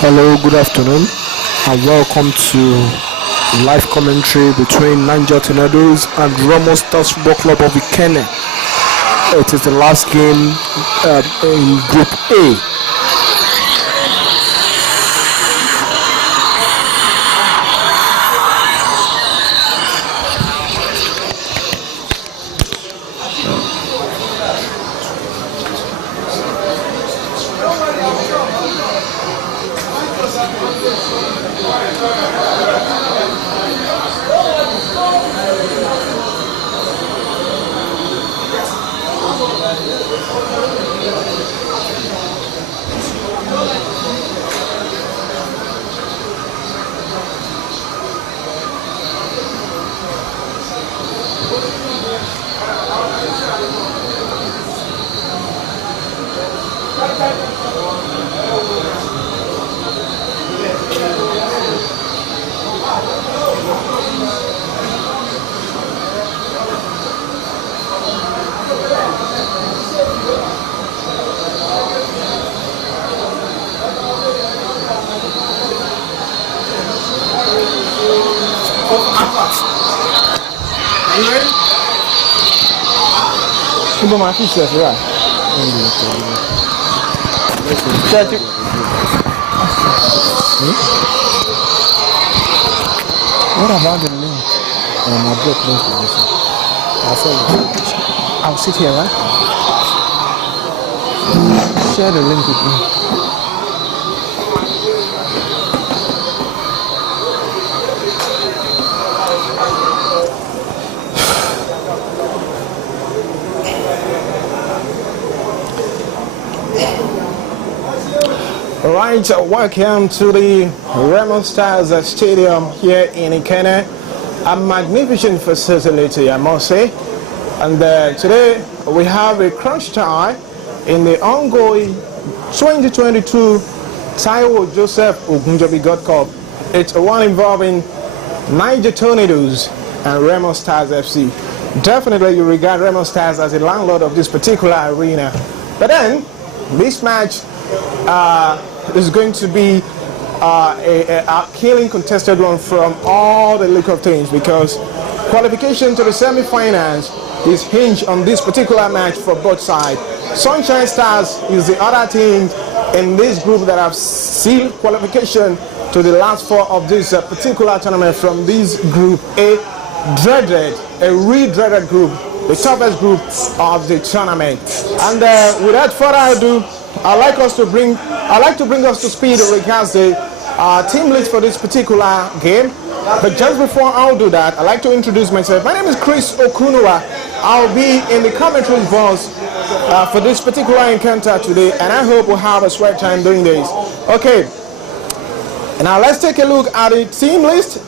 Hello, good afternoon, and welcome to live commentary between Niger Tornadoes and Remo Stars Football Club of Ikenne. It is the last game in Group A. My sisters, right? What about the link? My block link to this. I'll sit here, right? Share the link with me. Alright, welcome to the Remo Stars Stadium here in Ikenne. A magnificent facility, I must say. And today we have a crunch time in the ongoing 2022 Taiwo Joseph Ogun State Gold Cup. It's one involving Niger Tornadoes and Remo Stars FC. Definitely you regard Remo Stars as a landlord of this particular arena. But then, this match is going to be a killing contested one from all the look of things, because qualification to the semi-finals is hinged on this particular match for both sides. Sunshine Stars is the other team in this group that have sealed qualification to the last four of this particular tournament from this group A, a re-dreaded group, the toughest group of the tournament. And without further ado, I'd like to bring us to speed regards the team list for this particular game. But just before I'll do that, I'd like to introduce myself. My name is Chris Okunua. I'll be in the commentary box for this particular encounter today, and I hope we'll have a sweat time doing this. Okay, now let's take a look at the team list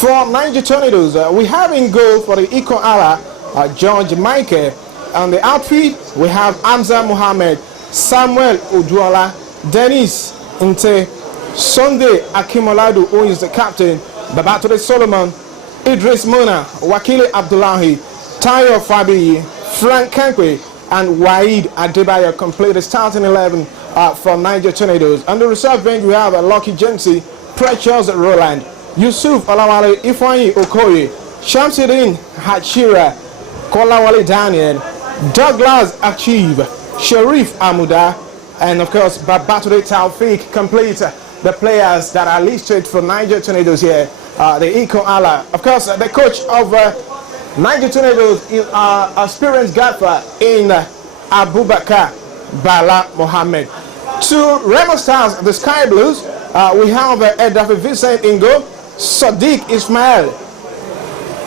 for Niger Tornadoes. We have in goal for the Ikenne-Remo, George Michael. On the outfield, we have Hamza Mohammed, Samuel Oduola, Dennis Nte, Sunday Akimoladu, who is the captain, Babatunde Solomon, Idris Mona, Wakili Abdullahi, Tayo Fabi, Frank Kankwe, and Waid Adebayo complete the starting 11 for Niger Tornadoes. On the reserve bench, we have Lucky Jensi, Precious Roland, Yusuf Olawale Ifeanyi Okoye, Shamsuddin Hachira, Kolawale Daniel, Douglas Achieve, Sharif Amuda, and of course Babatunde Taufik complete the players that are listed for Niger Tornadoes here. The Ikenne-Remo, of course, the coach of Niger Tornadoes is experienced golfer in Abubakar Bala Mohammed. To Remo Stars, the Sky Blues, we have Edafi Vincent Ingo, Sadiq Ismail,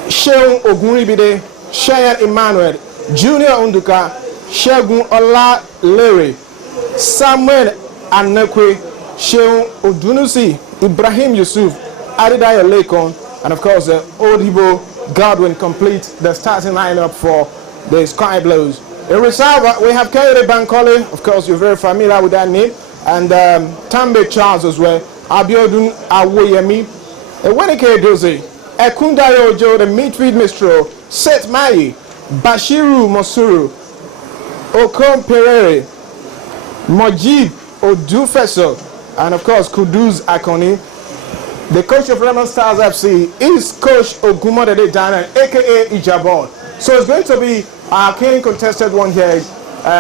Sheun Ogunribide, Shayan Emmanuel, Junior Unduka, Shegun Ola Leary, Samuel Anekwe, Sheun Odunusi, Ibrahim Yusuf, Adidayo Lekon, and of course Odibo Godwin complete the starting lineup for the Sky Blues. In reserve, we have Kayode Bankole, of course you're very familiar with that name, and Tambe Charles as well, Abiodun Awoyemi, Wenike Doze, Ekundayo Ojo, the midfield mistro, Seth Mayi, Bashiru Mosuru, Okon Perere, Mojib Odufeso, and of course Kuduz Akoni. The coach of Remo Stars FC is Coach Ogumodede Dana, aka Ijabon. So it's going to be a keen contested one here,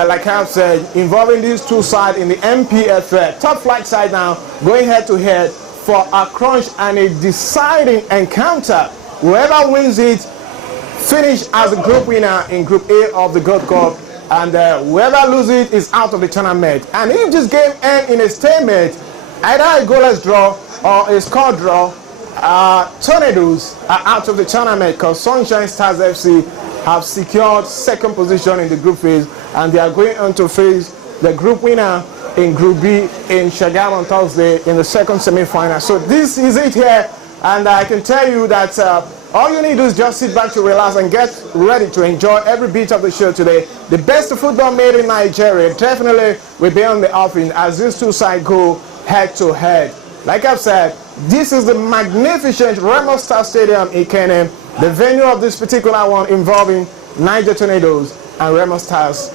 like I've said, involving these two sides in the MPFL. Top flight side now, going head to head for a crunch and a deciding encounter. Whoever wins it, finish as the group winner in Group A of the Gold Cup, and whoever loses it is out of the tournament. And if this game ends in a stalemate, either a goalless draw or a score draw, Tornadoes are out of the tournament because Sunshine Stars FC have secured second position in the group phase, and they are going on to face the group winner in Group B in Shagamu on Thursday in the second semi-final. So this is it here, and I can tell you that all you need to do is just sit back to relax and get ready to enjoy every bit of the show today. The best football made in Nigeria definitely will be on the offing as these two sides go head to head. Like I've said, this is the magnificent Remo Stars Stadium in Ikenne, the venue of this particular one involving Niger Tornadoes and Remo Stars.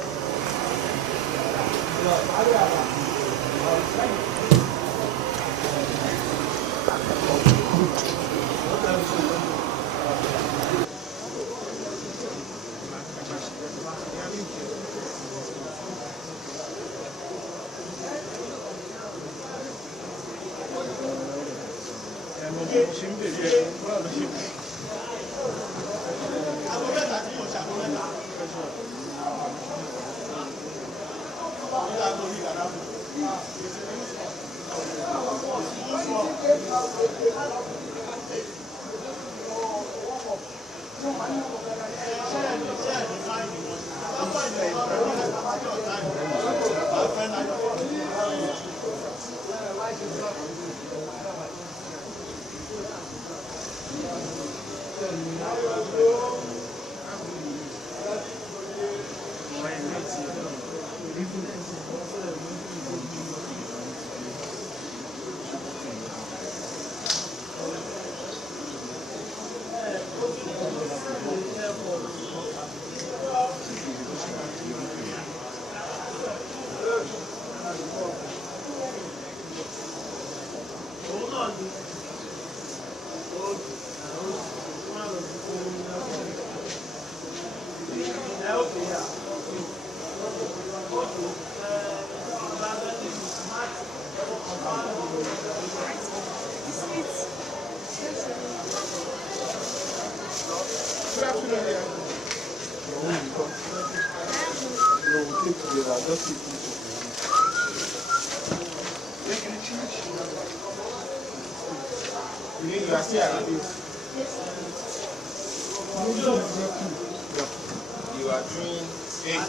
You are doing 8.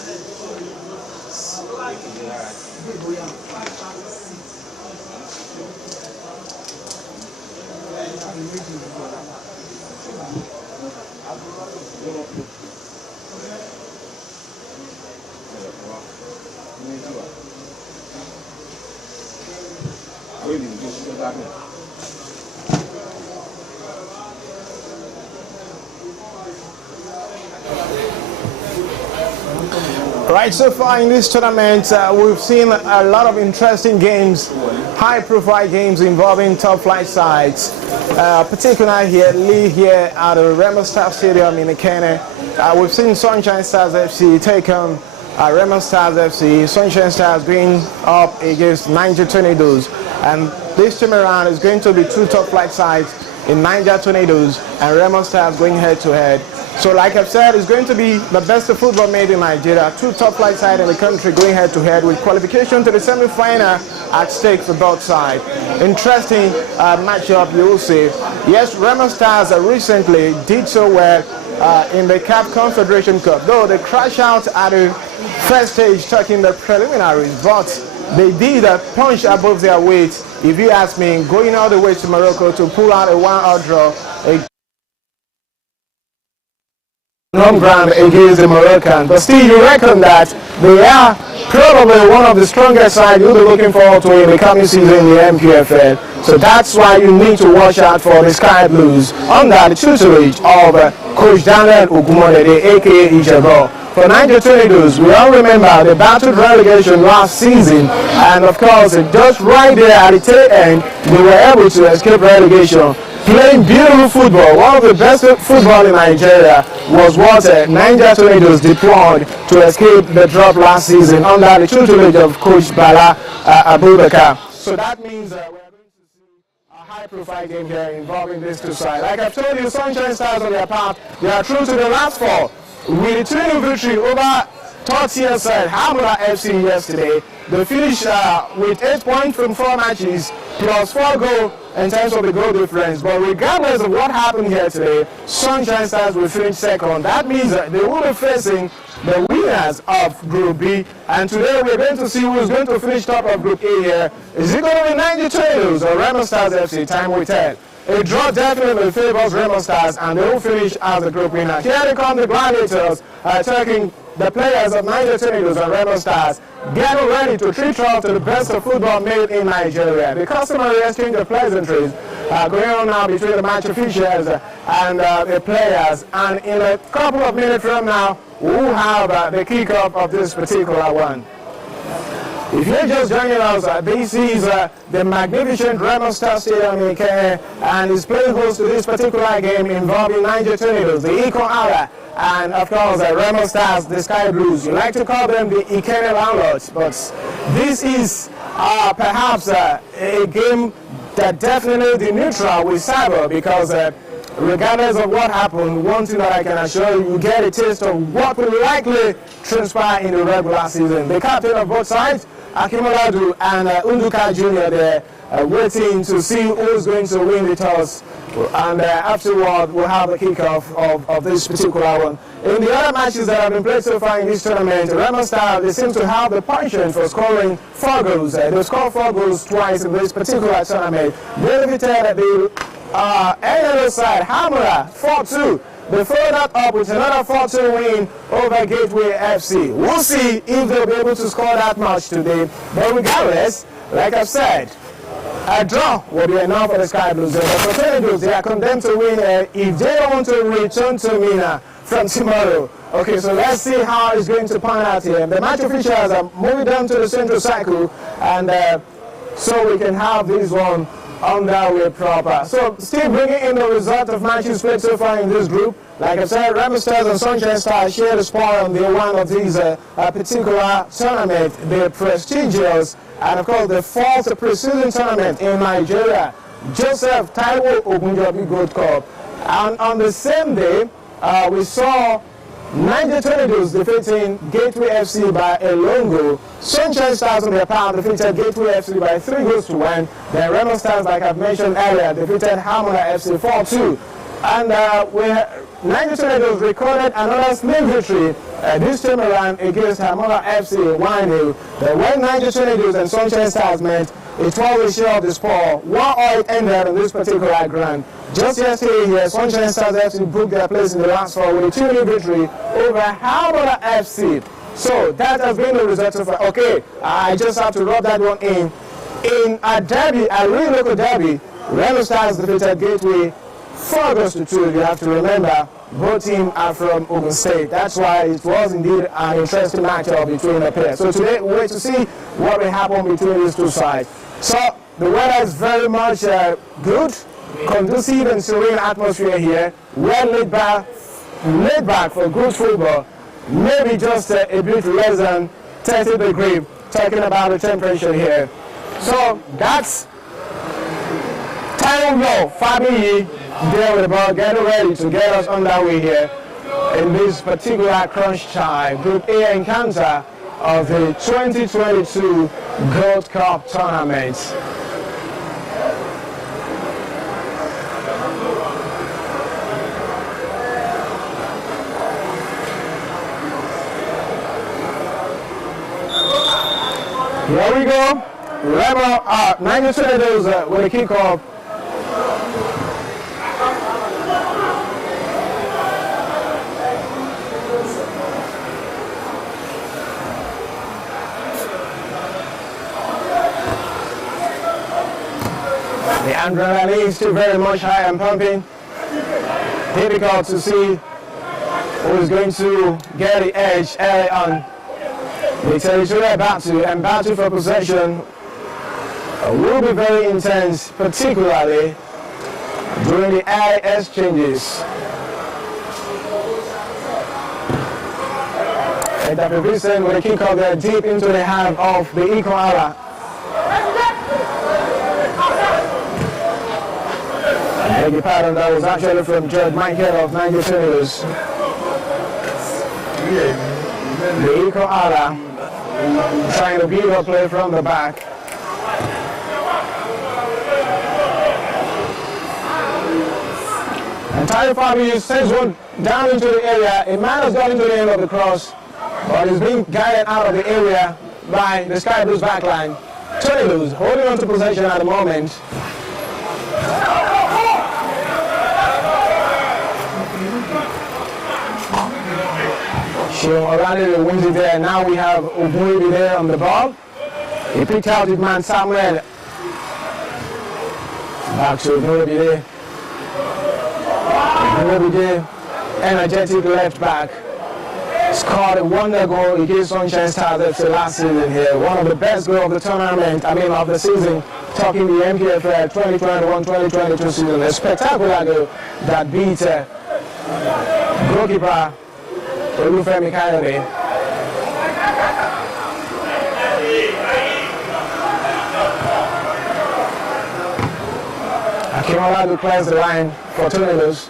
Right, so far in this tournament, we've seen a lot of interesting games, high-profile games involving top-flight sides. Particularly here at the Remo Stars Stadium in Ikenne. We've seen Sunshine Stars FC take on Remo Stars FC. Sunshine Stars going up against Niger Tornadoes, and this time around is going to be two top-flight sides in Niger Tornadoes and Remo Stars going head-to-head. So like I've said, it's going to be the best of football made in Nigeria. Two top-flight sides in the country going head-to-head with qualification to the semi-final at stake for both sides. Interesting matchup, you will see. Yes, Remo Stars recently did so well in the CAF Confederation Cup, though they crashed out at the first stage talking the preliminaries, but they did punch above their weight, if you ask me, going all the way to Morocco to pull out a 1-out draw. Home ground against the Moroccan, but still you reckon that they are probably one of the strongest sides you'll be looking forward to in the coming season in the MPFL. So that's why you need to watch out for the Sky Blues under the tutelage of Coach Daniel Ogumodede, aka Ijabo. For Niger Tornadoes, we all remember they battled relegation last season, and of course just right there at the tail end they were able to escape relegation. Playing beautiful football, one of the best football in Nigeria was what Niger Tornadoes deployed to escape the drop last season under the tutelage of Coach Bala Abubakar. So that means we're going to see a high-profile game here involving these two sides. Like I've told you, Sunshine Stars on their part, they are true to the last four. With a 2-0 victory over third-tier side Hamura FC yesterday, they finished with 8 points from 4 matches, plus 4 goals in terms of the goal difference. But regardless of what happened here today, Sunshine Stars will finish second. That means that they will be facing the winners of Group B. And today we're going to see who is going to finish top of Group A here. Is it going to be Niger Tornadoes or Remo Stars FC? Time will tell. A draw definitely favors Remo Stars, and they will finish as the group winner. Here they come, the Gladiators, taking the players of Niger Tornadoes and Remo Stars, getting ready to treat off to the best of football made in Nigeria. The customary exchange of pleasantries going on now between the match officials and the players. And in a couple of minutes from now, we'll have the kickoff of this particular one. If you're just joining us, this is the magnificent Remo Stars Stadium in Ikenne, and is playing host to this particular game involving Niger Tornadoes, the Ikenne-Remo, and of course Remo Stars, the Sky Blues. You like to call them the Ikenne landlords, but this is perhaps a game that definitely the neutral will suffer, because regardless of what happened, one thing that I can assure you, you get a taste of what will likely transpire in the regular season. The captain of both sides, Akimoladu and Unduka Jr. there, waiting to see who's going to win the toss, and afterward we'll have the kickoff of this particular one. In the other matches that have been played so far in this tournament, Remo Stars, they seem to have the penchant for scoring 4 goals. They scored 4 goals twice in this particular tournament. They defeated the other side, Hamura, 4-2. They followed that up with another 4-2 win over Gateway FC. We'll see if they'll be able to score that much today. But regardless, like I've said, a draw will be enough for the Sky Blues. But for Tornadoes, they are condemned to win if they don't want to return to Mina from tomorrow. Okay, so let's see how it's going to pan out here. The match officials are moving down to the central circle, and so we can have this one on that way proper. So still bringing in the result of matches played so far in this group. Like I said, Remo Stars and Sunshine Stars share the spoil on the one of these particular tournament, the prestigious and of course the 4th pre-season tournament in Nigeria, Joseph Taiwo Ogun Gold Cup. And on the same day, we saw Niger Tornadoes defeating Gateway FC by a lone goal. Sunshine Stars on their part defeated Gateway FC by 3 goals to 1. Then Remo Stars, like I've mentioned earlier, defeated Hamura FC 4-2. And Niger Tornadoes recorded another slim victory this time around against Hamura FC 1-0. But when Niger Tornadoes and Sunshine Stars met, it was a share of the spoil. 1-1 it ended on this particular ground. Just yesterday here, Sunshine Stars FC booked their place in the last 4 with a 2-0 victory over Hamura FC. So that has been the result of okay, I just have to rub that one in. In a derby, a real local derby, Remo Stars defeated Gateway 4 goals to 2. You have to remember, both teams are from Ogun State. That's why it was indeed an interesting matchup between the pairs. So today we wait to see what will happen between these two sides. So the weather is very much good, conducive and serene atmosphere here. Well laid back for good football. Maybe just a bit less than 30 degrees, talking about the temperature here. So that's Taiwo Fabiyi there with the ball, getting ready to get us underway here in this particular crunch time. Group A encounter of the 2022 Gold Cup tournament. Here we go. Remo, Niger Tornadoes with a kickoff. The adrenaline is still very much high and pumping. Difficult to see who is going to get the edge early on. The territorial battle and battle for possession will be very intense, particularly during the early exchanges. And that Vincent with a kickoff there deep into the hand of the Ikenne-Remo. I beg your pardon, that was actually from Judge Michael of Niger Tornadoes. The Ikenne-Remo trying to build a play from the back. And Tyler Fabi sends one down into the area. A man has got into the end of the cross, but is being guided out of the area by the Sky Blues backline. Tornadoes holding on to possession at the moment. So Orlando wins it there. Now we have Ogun there on the ball. He picked out his man Samuel. Back to Ogun there. Ogun there, energetic left back. Scored a wonder goal against Sunshine Stars FC last season here. One of the best goals of the tournament, of the season. Talking the MPFL 2021-2022 season. A spectacular goal that beat goalkeeper Olufemi Kayode. Akimola clears the line for Tornadoes.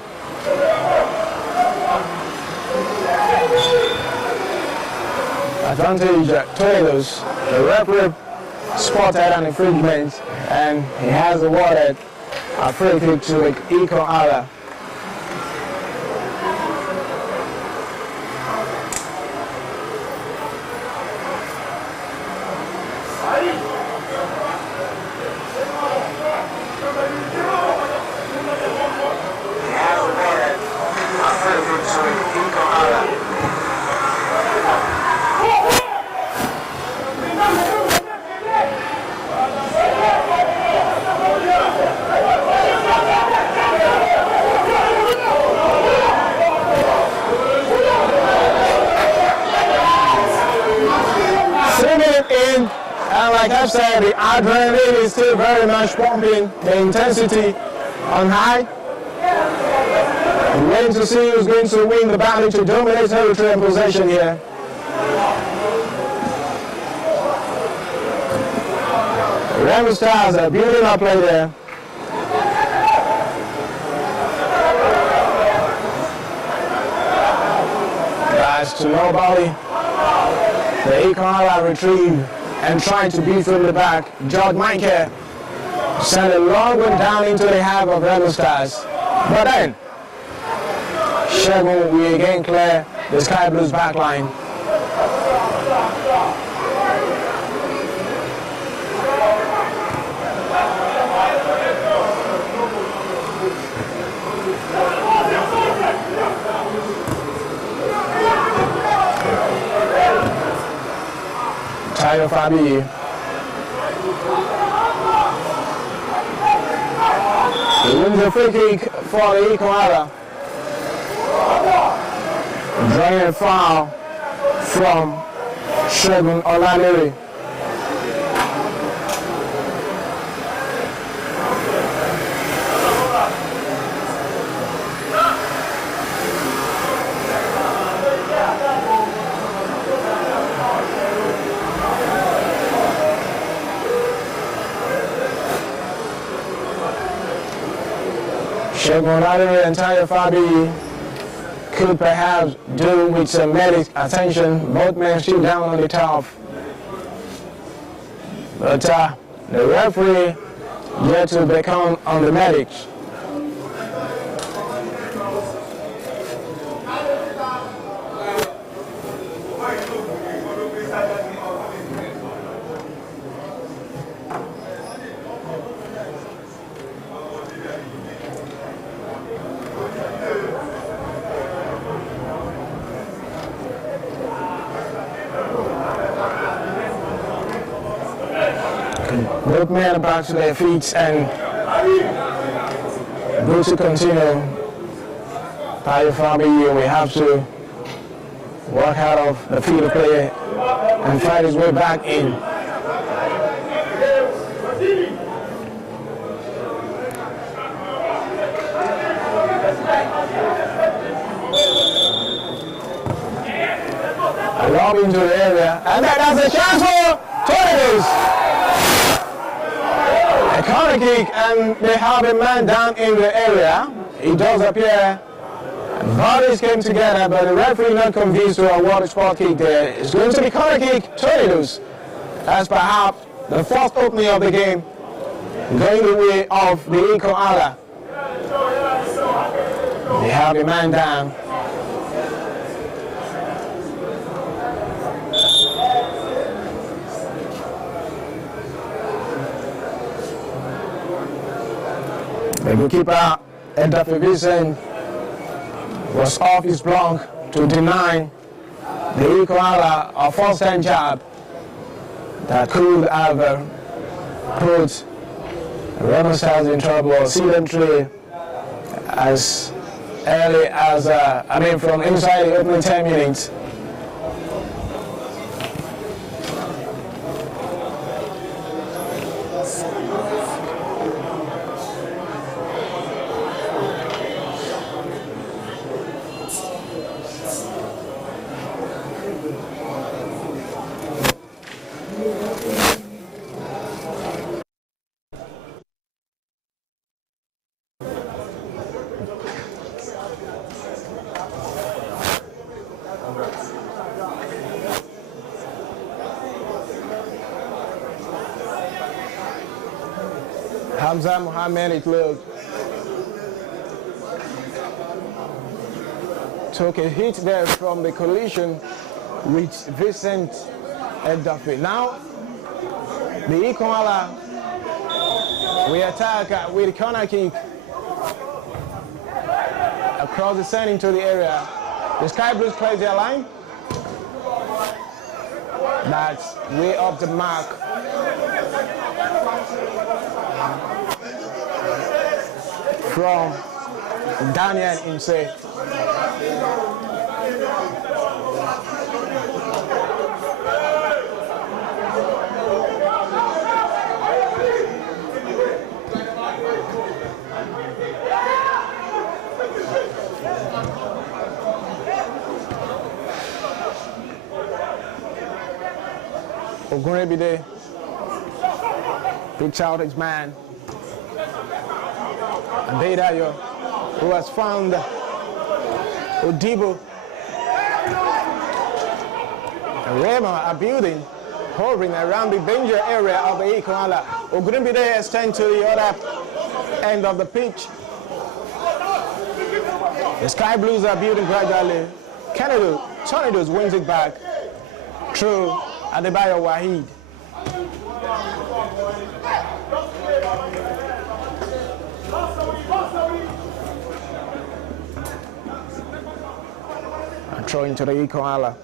Advantage Tornadoes. The referee spotted an infringement and he has awarded a free kick to Ikenne-Remo. And like I said, the adrenaline is still very much pumping, the intensity on high. We're waiting to see who's going to win the battle to dominate territory and possession here. Remo Stars are building up play there. Pass to nobody. The Ikenne-Remo retrieve and trying to beat from the back. George Michael sent a long one down into the half of Remo Stars. But then, Shegun will again clear the Sky Blues back line. Tyler Fabi. He wins the free kick for the Ikenne-Remo. Drawing a foul from Shegun Olanere. Shegun Olanere and Tyler Fabi could perhaps do with some medic attention. Both men still down on the turf. But the referee yet to become on the medics. Both men are back to their feet and good to continue. Tayo Fabi, we have to walk out of the field of play and fight his way back in. A lob into the area, and that's a chance for Torres. A corner kick, and they have a man down in the area. It does appear bodies came together, but the referee not convinced to award a spot kick there. It's going to be corner kick, Tornadoes. That's perhaps the first opening of the game, going the way of the Ikenne-Remo. They have a man down. The goalkeeper, Edafe Vincent, was off his block to deny the Ikenne-Remo a first-time jab that could have put Remo Stars in trouble or see them through as early as, from inside the opening 10 minutes. Hamza Mohammed, it looked, took a hit there from the collision with Vincent Edafe. Now, the Ikenne-Remo we attack with a corner kick across the sand into the area. The Sky Blues clears their line. That's way up the mark. From Daniel himself. Ogunrebide picks out his man. And Bedayo, who has found Odibo. And Remo are building, hovering around the danger area of the Ikenne-Remo. Ogunrebide extends to the other end of the pitch. The Sky Blues are building gradually. Tornadoes wins it back through Adebayo Wahid. And throw into the Ikenne-Remo.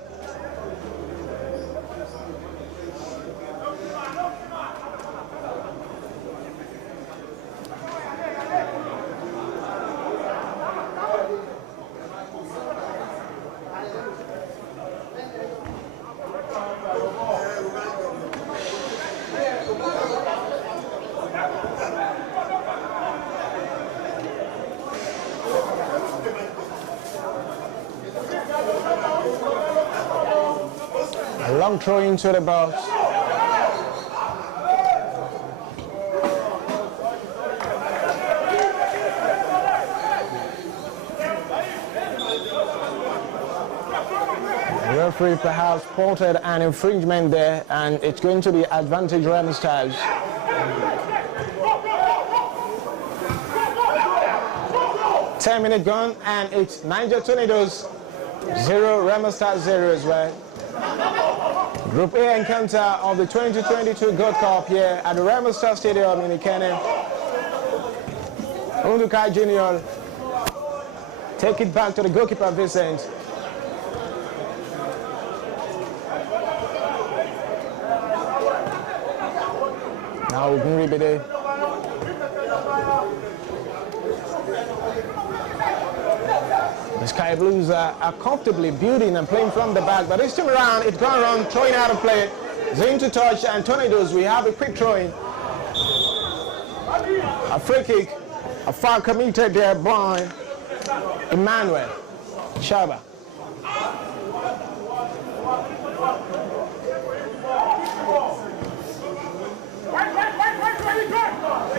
A long throw into the box. referee perhaps spotted an infringement there, and it's going to be advantage Remo Stars. 10-minute gone, and it's Niger Tornadoes 0, Remo Stars 0 as well. Group A encounter of the 2022 Gold Cup here at the Remo Stars Stadium in Ikenne. Undukai Junior take it back to the goalkeeper Vincent. Now Ogun Ribede. The Sky Blues are comfortably building and playing from the back, but this time around it's gone wrong, throwing out of play. Zane to touch, and Tornadoes, we have a quick throwing. A free kick, a foul committed there by Emmanuel Shaba.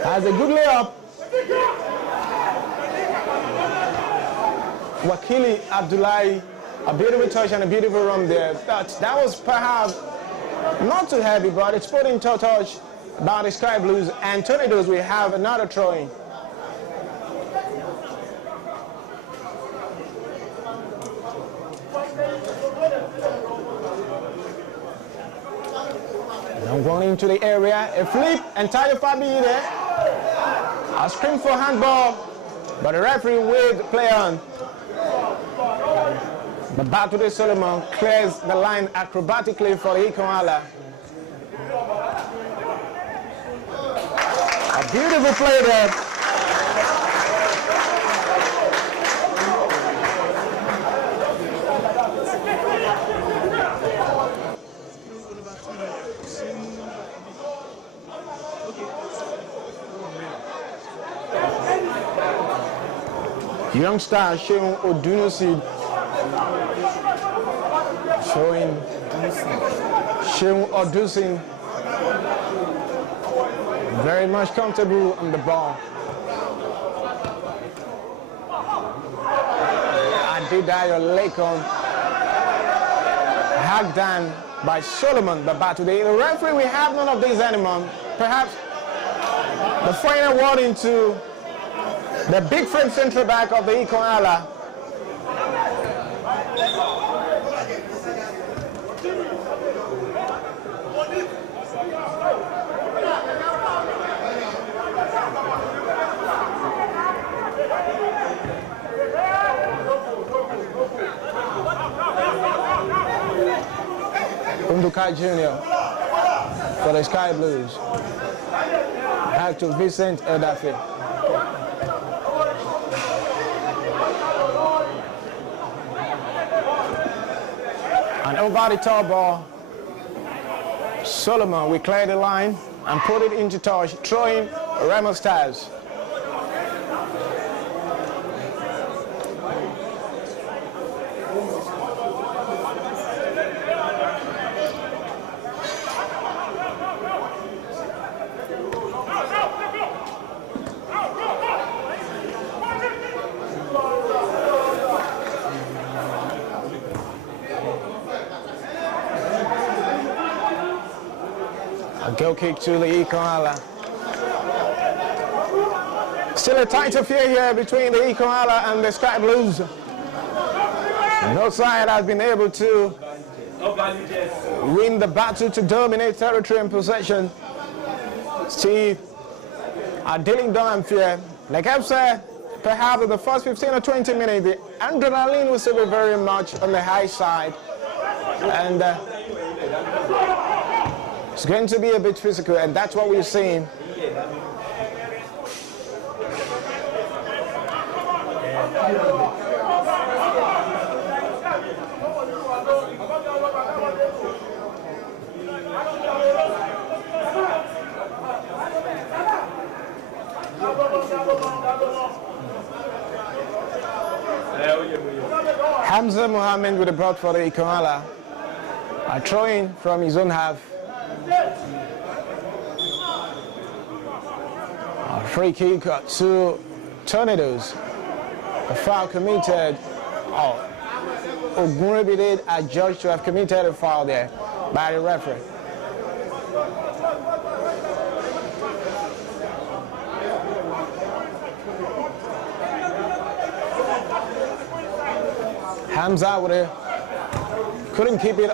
Has a good layup. Wakili Abdullahi, a beautiful touch and a beautiful run there. That was perhaps not too heavy, but it's put into touch by the Sky Blues, and Tornadoes we have another throwing. Now going into the area, a flip, and Tayo Fabi there. A scream for handball, but the referee waved the play on. But back to the Solomon, clears the line acrobatically for Ikenne-Remo. A beautiful play there. Young star Sheung Odunosid showing Sheung Odusin very much comfortable on the ball. Adedayo Lekon hacked down by Solomon, but back today the referee, we have none of these anymore. Perhaps the final warning to the big frame central back of the Ikenne-Remo. Undukai Junior for the Sky Blues. Back to Vincent Edafe. And over the top ball, Solomon, we clear the line and put it into touch, throwing Remo Stars. A goal kick to the Ikenne-Remo. Still a tight affair here between the Ikenne-Remo and the Sky Blues. No side has been able to win the battle to dominate territory and possession. Steve are dealing down fear. Like I've said, perhaps in the first 15 or 20 minutes, the adrenaline will still be very much on the high side. And it's going to be a bit physical, and that's what we're seeing. Hamza Mohammed with a brought for the Ikenne-Remo. A throw-in from his own half. A free kick to Tornadoes. A foul committed. Oh, Ogun are judged to have committed a foul there by the referee. Hamza with it, couldn't keep it.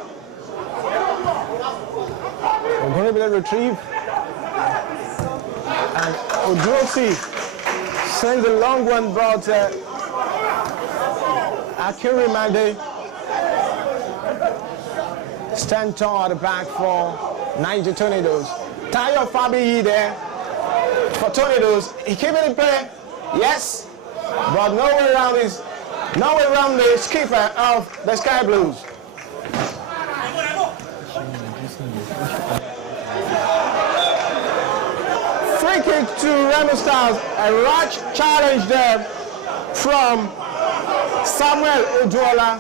Ogun retrieve, and Odrosi sends a long one, but Ikenne-Remo stand tall at the back for Niger Tornadoes. Tayo Fabi there for Tornadoes. He keep it in play, yes, but no way around the skipper of the Sky Blues. Free kick to Remo Stars. A rush challenge there from Samuel Oduola.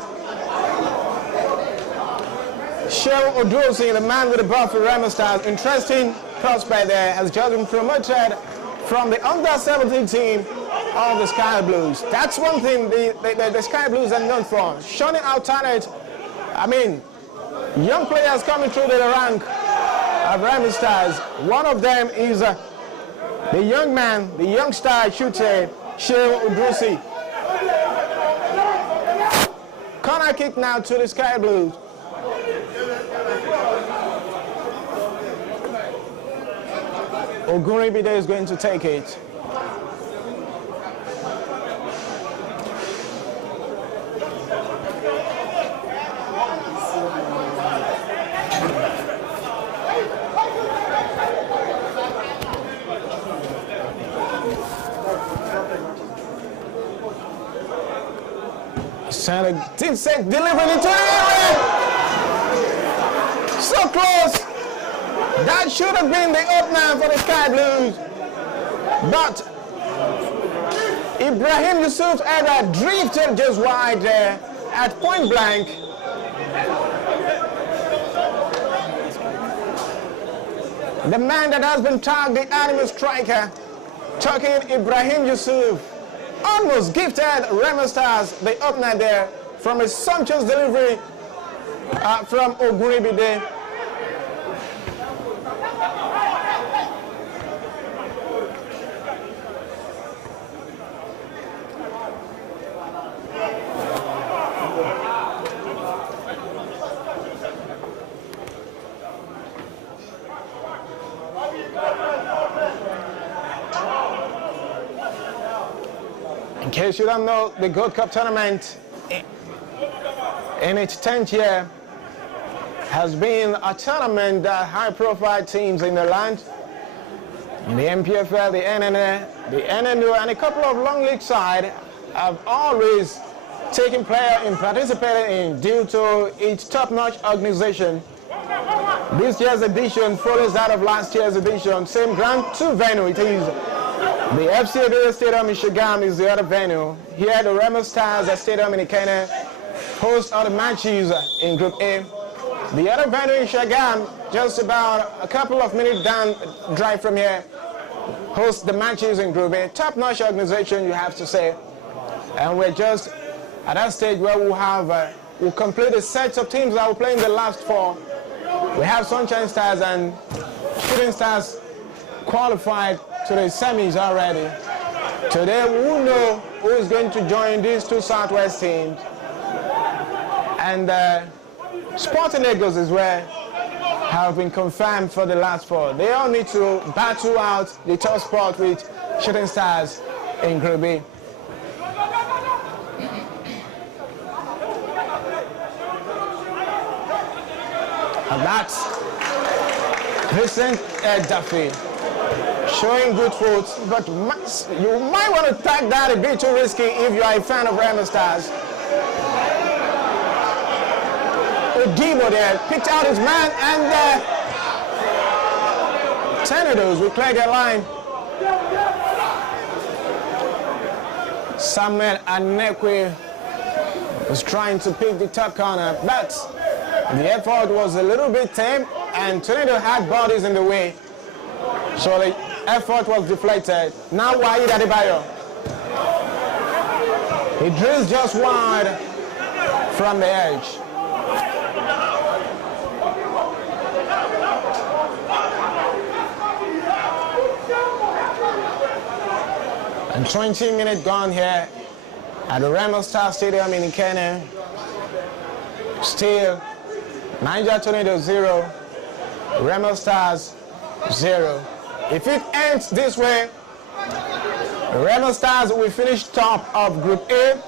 Sheryl Odrosi, the man with the ball for Remo Stars. Interesting prospect there, has just been promoted from the under-17 team of the Sky Blues. That's one thing the Sky Blues are known for, showing out talent. I mean, young players coming through the rank of Remo Stars. One of them is the young man, the young star, I should say, Sheryl Odrosi. Corner kick now to the Sky Blues. Ogun State is going to take it. Team set delivering into the area. So close. That should have been the opener for the Sky Blues. But Ibrahim Yusuf's header drifted just wide there at point blank. The man that has been tagged the animal striker, talking Ibrahim Yusuf, almost gifted Remo Stars the opener there from a sumptuous delivery from Ogun State. In case you don't know, the Gold Cup tournament in its 10th year has been a tournament that high-profile teams in the land, the MPFL, the NNA, the NNU, and a couple of long league sides have always taken part in participating in due to its top-notch organization. This year's edition follows that of last year's edition. Same ground, two venue it is. The FC Stadium in Shagam is the other venue. Here the Remo Stars Stadium in Ikenne host all the matches in Group A. The other venue in Shagam, just about a couple of minutes down drive from here, hosts the matches in Group A. Top-notch organization, you have to say. And we're just at that stage where we'll complete the sets of teams that will play in the last four. We have Sunshine Stars and Shooting Stars qualified to the semis already. Today we will know who is going to join these two Southwest teams. And Sporting Lagos is where have been confirmed for the last four. They all need to battle out the top spot with Shooting Stars in Group B. And that's Vincent Duffy showing good foot, but you might want to tag that a bit too risky if you are a fan of Remo Stars. Odibo there picked out his man, and Tornadoes will clear their line. Samuel Anekwe was trying to pick the top corner, but the effort was a little bit tame, and Tornado had bodies in the way, so the effort was deflected. Now Wahid Adebayo. He drills just wide from the edge. And 20 minutes gone here at the Remo Stars Stadium in Ikenne. Still Niger Tornadoes 0, Remo Stars 0. If it ends this way, Remo Stars will finish top of Group A.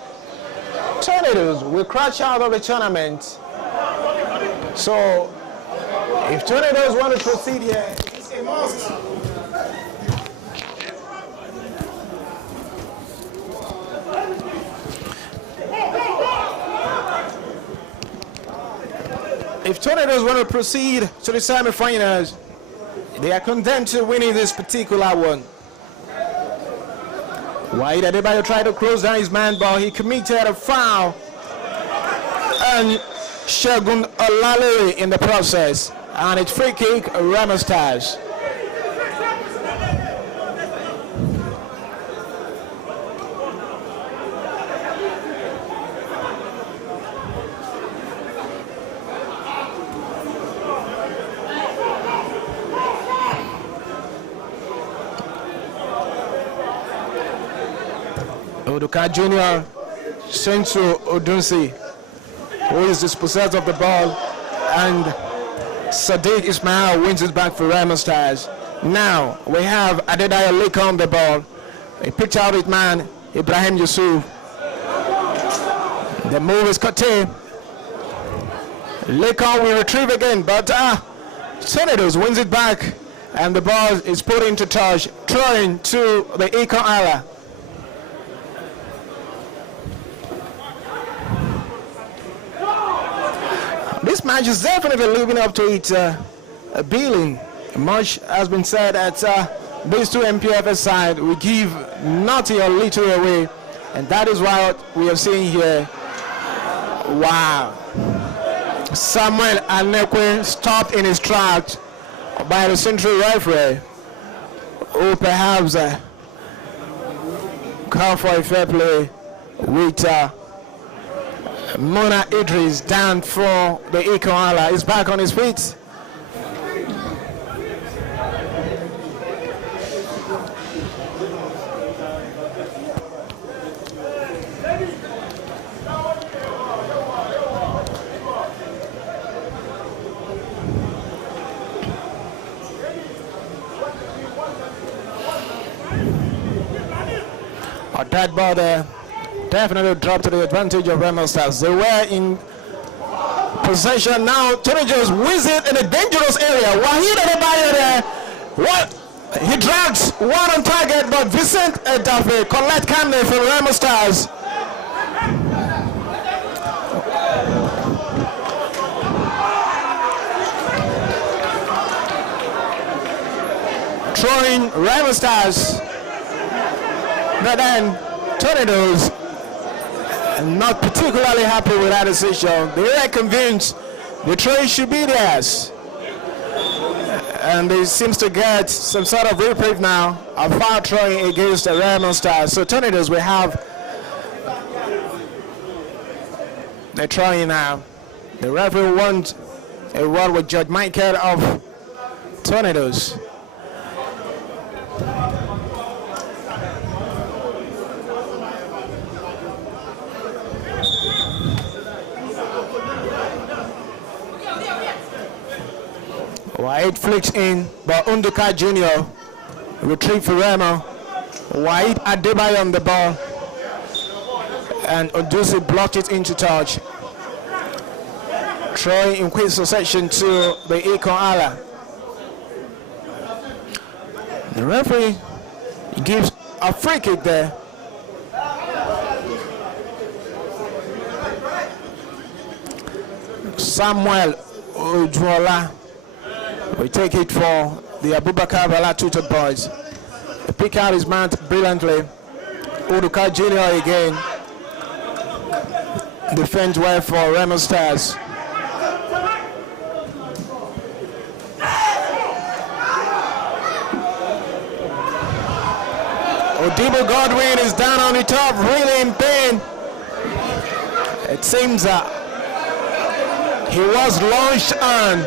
Tornadoes will crash out of the tournament. So, if Tornadoes want to proceed here, it's a must. If Tornadoes want to proceed to the semi-finals, they are condemned to winning this particular one. Wide Adebayo tried to close down his man, but he committed a foul. And Shogun Olalere in the process. And it's free kick, Remo Stars. Oduka Jr. sent to Odunsi, who is dispossessed of the ball, and Sadiq Ismail wins it back for Remo Stars. Now we have Adedayo Leka on the ball. He picked out his man, Ibrahim Yusuf. The move is Kote. Leka will retrieve again, but Tornadoes wins it back, and the ball is put into touch, throwing to the Ikenne-Remo. This match is definitely living up to its billing. Much has been said that these two MPFS side will give nothing or little away, and that is what we are seeing here. Wow. Samuel Anekwe stopped in his tracks by the central referee, who perhaps called for a fair play with Mona Idris down for the Ikenne-Remo. He's back on his feet. That ball there definitely dropped to the advantage of Remo Stars. They were in possession. Now Tornadoes wins it in a dangerous area. Wahid Adebayo there. What? He drags one on target, but Vincent Edafe collect calmly for Remo Stars. Throwing Remo Stars. But then Tornadoes not particularly happy with that decision. They are convinced the try should be theirs, and they seems to get some sort of reprieve now of foul throwing against the Remo Stars. So Tornadoes will have the throwing now. The referee wants a word with Judge Michael of Tornadoes. Wahid flicks in, but Unduka Jr. retrieve for Remo. Wahid Adebayo on the ball, and Odusi blocked it into touch. Throwing in quick succession to the Ikenne-Remo. The referee gives a free kick there. Samuel Ojuola. We take it for the Abubakar Bala tutored boys. They pick out his man brilliantly. Uduka Jr. again. Defends well for Remo Stars. Odibo Godwin is down on the top, really in pain. It seems He was launched on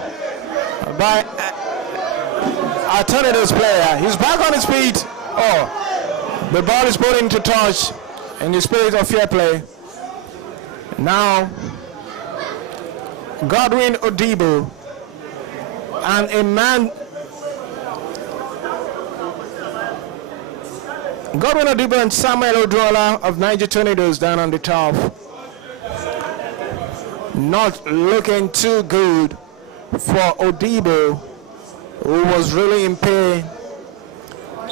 by a Tornadoes player. He's back on his feet. Oh, the ball is put into touch in the spirit of fair play. Now, Godwin Odibo and a man. Godwin Odibo and Samuel Odrola of Niger Tornadoes down on the top. Not looking too good for Odibo, who was really in pain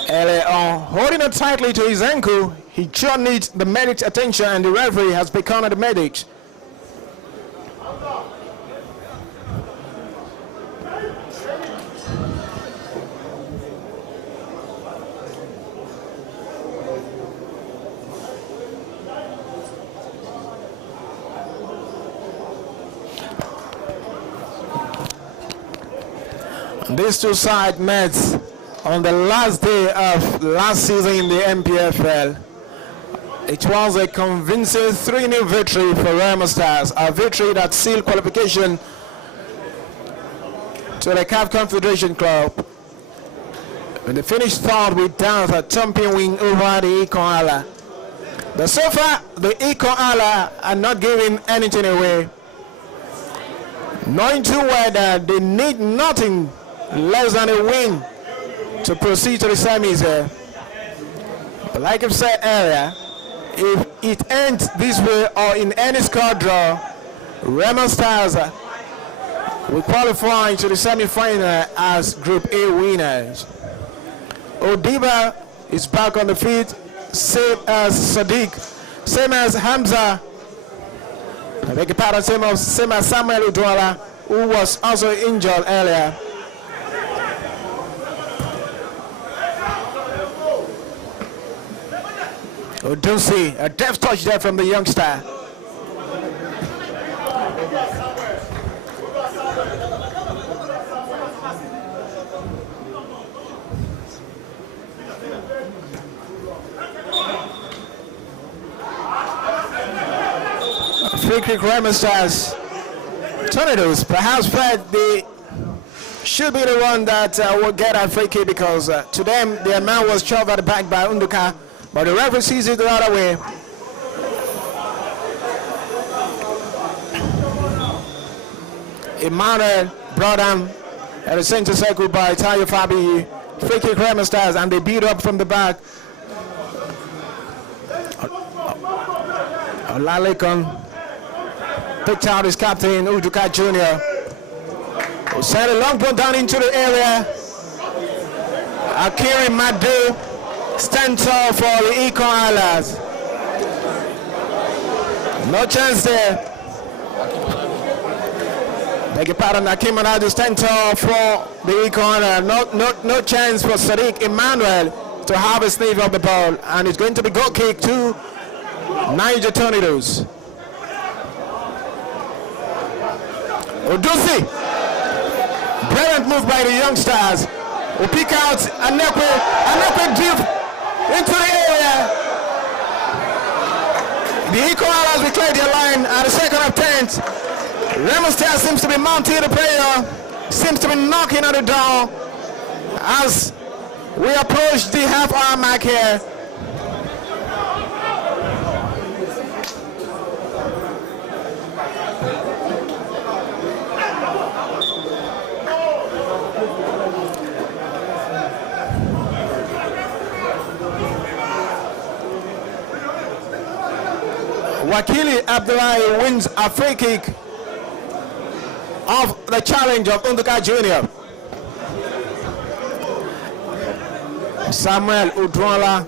earlier on. Holding it tightly to his ankle, he sure needs the medic's attention, and the referee has become the medics. These two sides met on the last day of last season in the MPFL. It was a convincing 3-0 victory for Remo Stars, a victory that sealed qualification to the CAF Confederation Club. When they finished third with down a thumping win over the Ikenne-Remo. But so far, the Ikenne-Remo are not giving anything away. Knowing too well that they need nothing less than a win to proceed to the semis here. But like I've said earlier, if it ends this way or in any score draw, Remo Stars will qualify to the semi-final as Group A winners. Odiba is back on the feet, same as Sadiq, same as Hamza, I beg your pardon, same as Samuel Udwala, who was also injured earlier. Odusi, a deft touch there from the youngster. Free kick, Remo Stars. Tornadoes perhaps felt they should be the one that will get a free kick because to them their man was shoved at the back by Unduka. But the referee sees it the other way. Emmanuel brought down at the center circle by Tayo Fabi. Free kick Remo Stars, and they beat up from the back. Olalekon picked out his captain, Uduka Jr. Who sent a long ball down into the area. Akiri Madu stands tall for the Ikenne-Remo. No chance there. Beg your pardon, Akim Manadu stands tall for the Ikenne-Remo. No chance for Sadiq Emmanuel to have a sniff of the ball. And it's going to be goal kick to Niger Tornadoes. Odusi. Brilliant move by the youngsters. Will pick out Anepe deep into the area. The Ikenne-Remo has declared their line at the second attempt. Remo Stars seems to be mounting the player, seems to be knocking on the door as we approach the half-hour mark here. Wakili Abdullahi wins a free kick of the challenge of Unduka Jr. Samuel Udwala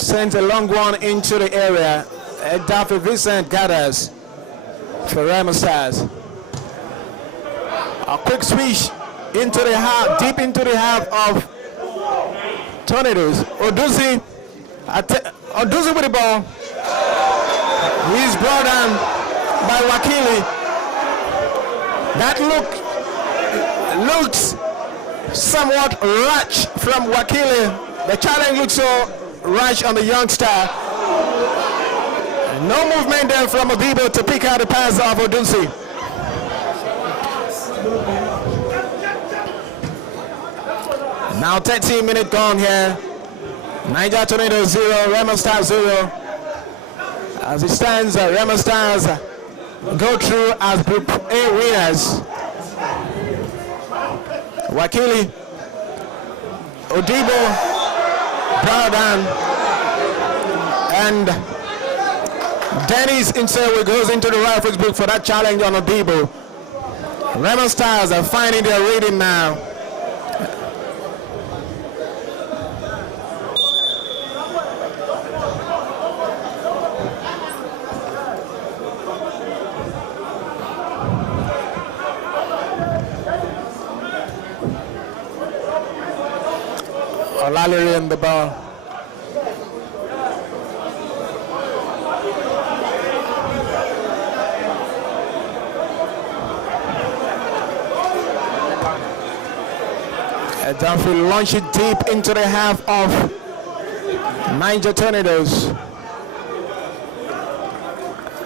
sends a long one into the area. Daffy Vincent gathers for Remo Stars. A quick switch into the half, deep into the half of Tornadoes. Odusi with the ball. He's brought down by Wakili. That looks somewhat rash from Wakili. The challenge looks so rash on the youngster. No movement there from Obibo to pick out the pass of Odunsi. Now 13 minutes gone here. Niger Tornadoes 0, Remo Stars 0. As it stands, Remo Stars go through as Group A winners. Wakili, Odibo, Browdan, and Dennis Insewe goes into the referee's book for that challenge on Odibo. Remo Stars are finding their rhythm now. Olalere in the ball. Dunphy launch it deep into the half of Niger Tornadoes.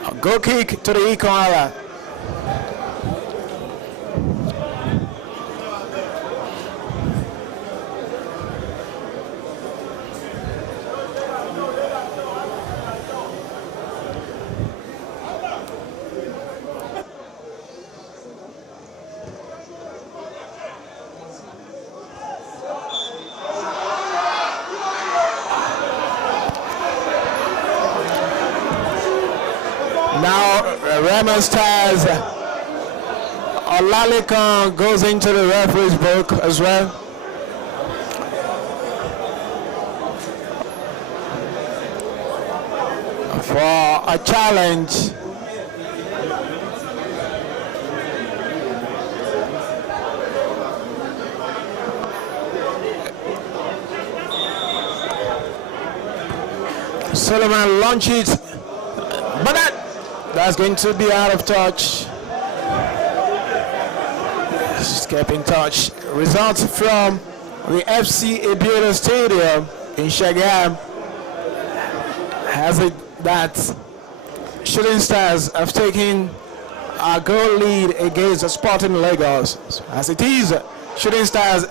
A goal kick to the Ikenne-Remo. Now Remo Stars, Olalekan goes into the referee's book as well. For a challenge. Solomon launches, but that's going to be out of touch. Just kept in touch. Results from the FC Ikenne Stadium in Shagam has it that Shooting Stars have taken a goal lead against the Sporting Lagos. As it is, Shooting Stars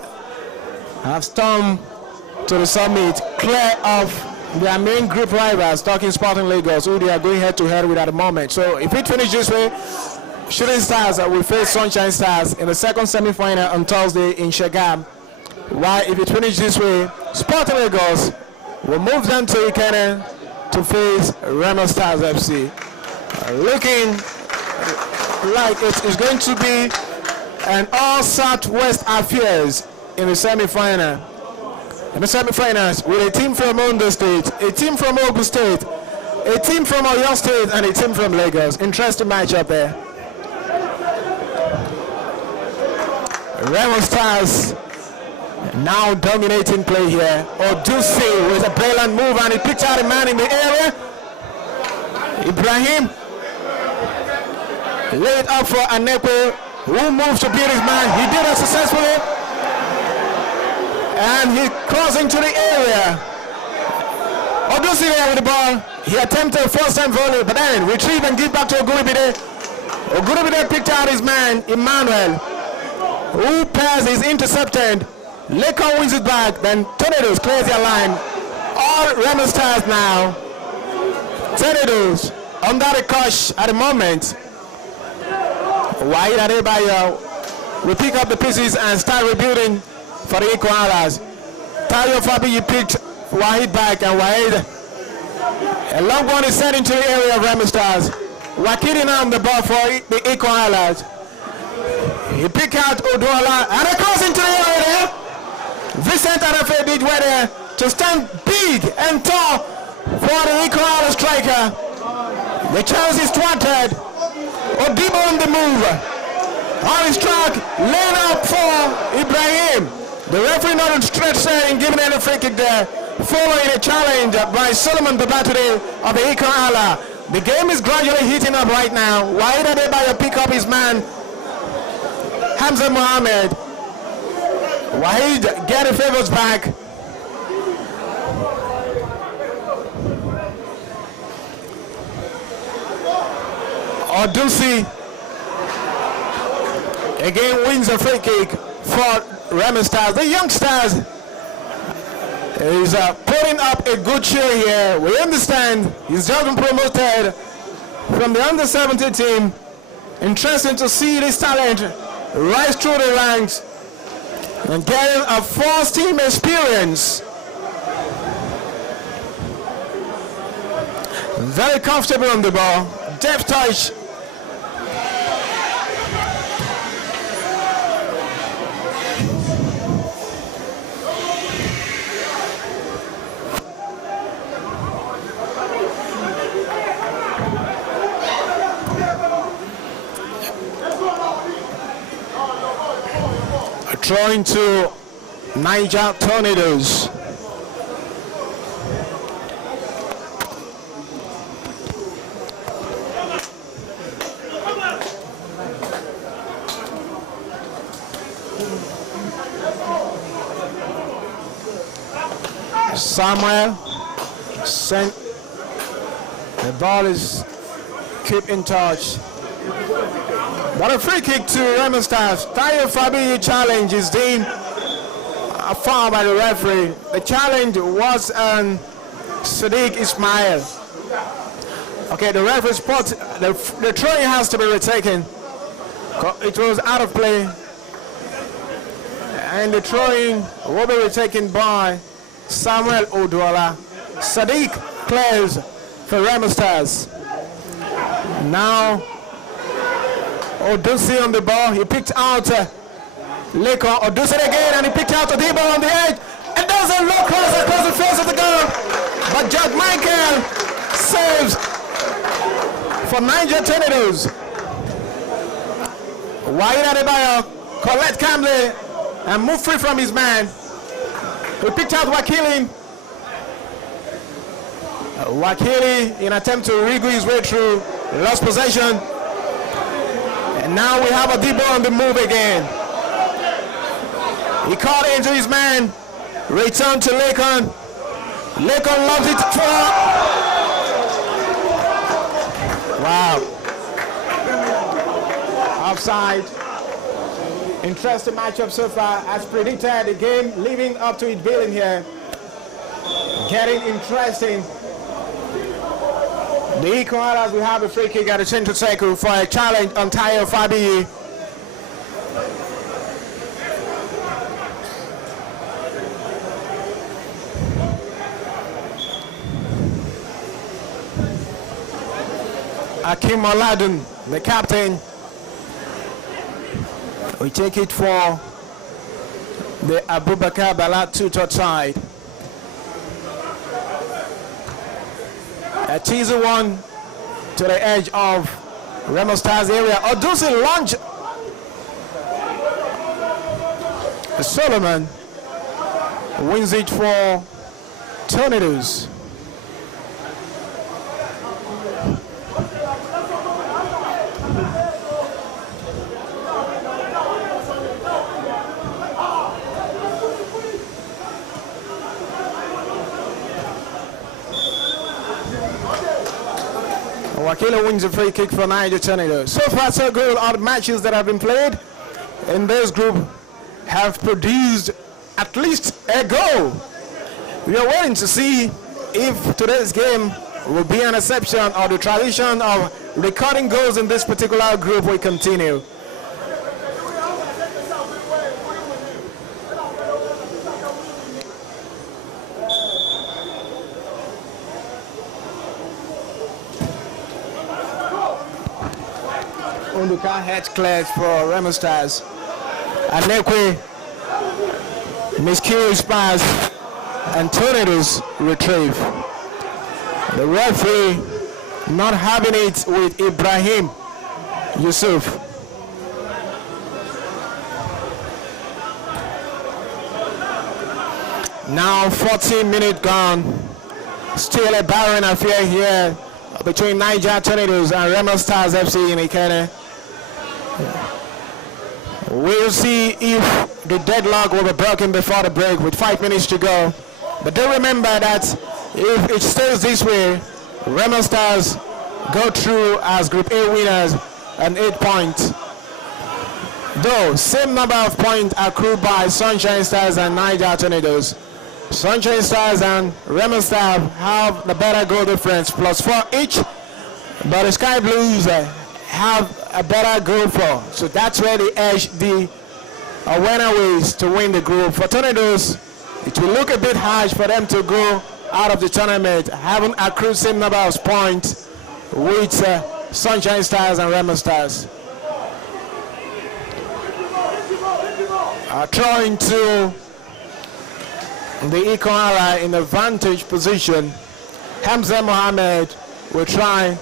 have stormed to the summit, clear of their main group rivals, talking Sporting Lagos, who they are going head to head with at the moment. So if it finishes this way, Shooting Stars will face Sunshine Stars in the second semi-final on Thursday in Shagam. While if it finishes this way, Sporting Lagos will move them to Ikenne to face Remo Stars FC. Looking like it is going to be an all-Southwest affairs in the semi-final. In the semi-finals, with a team from Ogun State, a team from Ogun State, a team from Oyo State, and a team from Lagos. Interesting matchup there. Remo Stars now dominating play here. Odusi with a brilliant move, and he picked out a man in the area. Ibrahim laid up for Anepo, who moved to beat his man. He did it successfully. And he crossed into the area. Odusi there with the ball. He attempted a first-time volley, but then retrieve and give back to Oguribide. Oguribide picked out his man, Emmanuel, who pass is intercepted. Lekon wins it back, then Tornadoes clears their line. All Remo Stars now. Tornadoes under the cosh at the moment. Wahid Adebayo will pick up the pieces and start rebuilding for the Ikenne-Remo. Tayo Fabi, you picked Wahid back, and Wahid, a long one is sent into the area of Remo Stars. Wakili now on the ball for the Ikenne-Remo. He picked out Oduola, and across into the area there. Vincent Arafe did well there to stand big and tall for the Ikenne-Remo striker. The chance is thwarted. Odibo on the move. On his track, laid up for Ibrahim. The referee not on stretch set and giving any free kick there, following a challenge by Solomon Babatude of the Ikenne-Remo. The game is gradually heating up right now. Wahid Adebayo pick up his man, Hamza Mohammed. Wahid get the favors back. Odusi again wins a free kick for Remo Stars. The youngsters is putting up a good show here. We understand he's just been promoted from the under-17 team. Interesting to see this talent rise through the ranks and getting a first team experience. Very comfortable on the ball. Deft touch. Throwing to Niger Tornadoes. Samuel sent the ball is keep in touch. But a free kick to Remo Stars. Tayo Fabi challenge is deemed a foul by the referee. The challenge was Sadiq Ismail. Okay, the referee spot the throwing has to be retaken. It was out of play. And the throwing will be retaken by Samuel Oduola. Sadiq clears for Remo Stars. Now Odusi on the ball. He picked out Leko. Odusi again, and he picked out Odibo on the edge. It doesn't look close across the face of the goal. But Jack Michael saves for Niger Tornadoes. Wide Adebayo, collect Camley, and move free from his man. He picked out Wakili. Wakili, in attempt to wriggle his way through, lost possession. And now we have Odibo on the move again. He caught into his man. Return to Lekon. Lekon loves it for. Wow. Offside. Interesting matchup so far. As predicted, the game living up to its billing here. Getting interesting. The Ikoalas will have a free kick at the central circle for a challenge on Tayo Fabi. Akim Oladun, the captain. We take it for the Abubakar Balat two-touch side. A teaser one to the edge of Remo Stars area. Odusi launch. Solomon wins it for Tornadoes. Wakila wins a free kick for Niger Tornadoes. So far, so good. All the matches that have been played in this group have produced at least a goal. We are waiting to see if today's game will be an exception or the tradition of recording goals in this particular group will continue. Unduka head cleared for Remo Stars. Anekwe miscues pass and Tornadoes retrieve. The referee not having it with Ibrahim Yusuf. Now 14 minutes gone. Still a barren affair here between Niger Tornadoes and Remo Stars FC in Ikenne. We'll see if the deadlock will be broken before the break with 5 minutes to go. But do remember that if it stays this way, Remo Stars go through as Group A winners and 8 points. Though same number of points accrued by Sunshine Stars and Niger Tornadoes. Sunshine Stars and Remo Stars have the better goal difference, +4 each, but the Sky Blues have a better goal for. So that's where they edge the winner ways to win the group. For Tornadoes, it will look a bit harsh for them to go out of the tournament, having accrued same number of points with Sunshine Stars and Remo Stars. Throwing to the Ikenne-Remo in the vantage position. Hamza Mohammed will try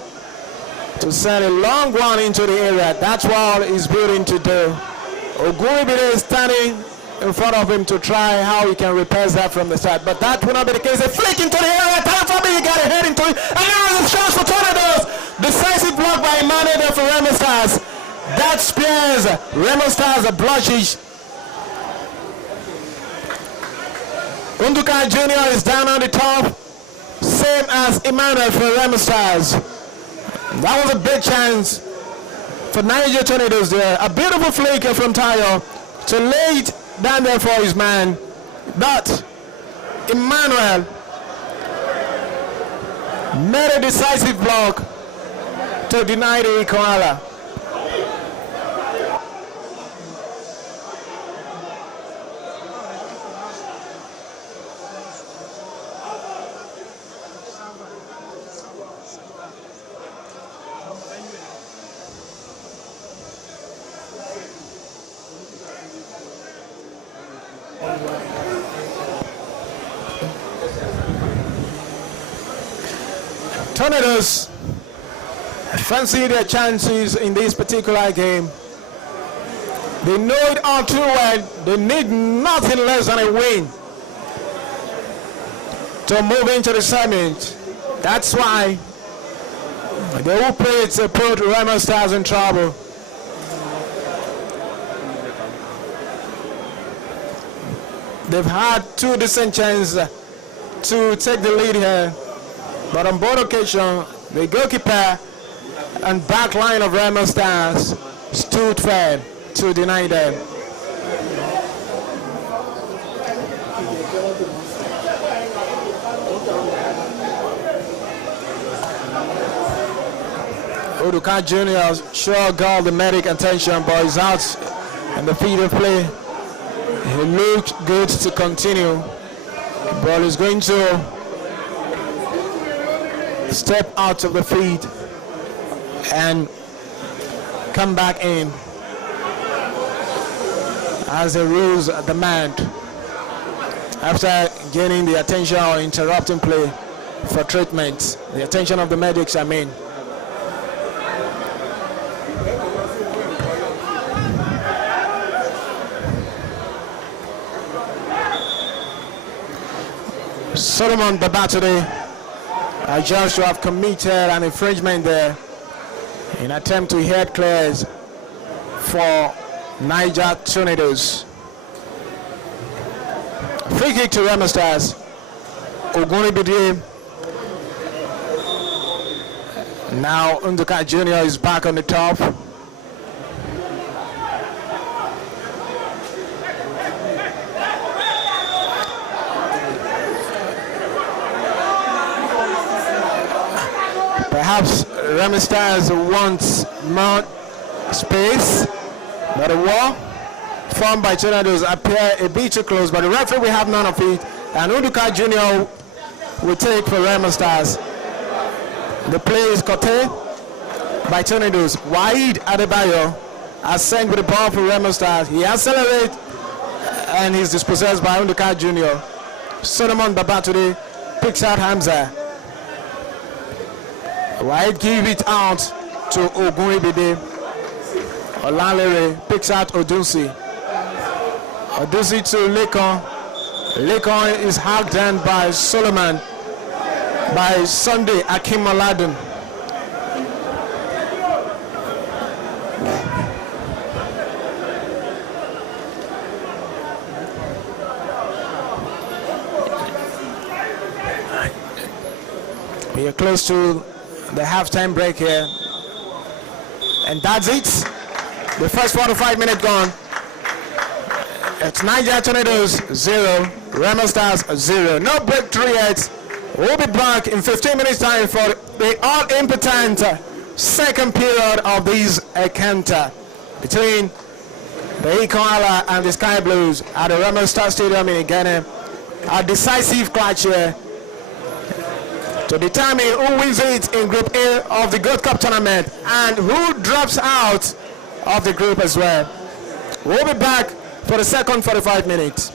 to send a long one into the area. That's what he's building to do. Ogun is standing in front of him to try how he can repair that from the start, but that will not be the case. A flick into the area. Time for me, he got a head into it, and now there's a chance for Tornadoes. Decisive block by Emmanuel for Remo Stars. That spares Remo Stars a blushish. Unduka Jr. is down on the top, same as Emmanuel for Remo Stars. That was a big chance for Niger Tornadoes there. A beautiful flick from Tayo to lay it down there for his man, but Emmanuel made a decisive block to deny the Ikenne-Remo. Tornadoes fancy their chances in this particular game. They know it all too well. They need nothing less than a win to move into the summit. That's why they will play to put Remo Stars in trouble. They've had 2 decent chances to take the lead here, but on both occasions, the goalkeeper and back line of Remo Stars stood firm to deny them. Uduka Jr. sure got the medic attention, but he's out in the field of play. He looked good to continue, but he's going to step out of the field and come back in as the rules demand, after gaining the attention or interrupting play for treatment. The attention of the medics, I mean. Solomon Babatode judged to have committed an infringement there in attempt to head clears for Niger Tornadoes. Free kick to Remo Stars. Ogun State. Now Unduka Jr. is back on the top. Perhaps Remo Stars wants more space, but the wall formed by Tornadoes appear a bit too close, but the referee will have none of it, and Unduka Jr. will take for Remo Stars. The play is caught by Tornadoes. Waheed Adebayo has sent with the ball for Remo Stars. He accelerates and he's dispossessed by Unduka Jr. Solomon Babatode picks out Hamza. Waheed give it out to Ogun State. Olalere picks out Odunsi. Odunsi to Lekon. Lekon is hacked down by Solomon, by Sunday Akim-Oladun. We are close to the halftime break here. And that's it. The first 4 to 5 minutes gone. It's Niger Tornadoes 0, Remo Stars 0. No breakthrough yet. We'll be back in 15 minutes time for the all-impotent second period of this encounter between the Ikenne and the Sky Blues at the Remo Stars Stadium in Ikenne. A decisive clash here to determine who wins it in Group A of the Gold Cup tournament and who drops out of the group as well. We'll be back for the second 45 minutes.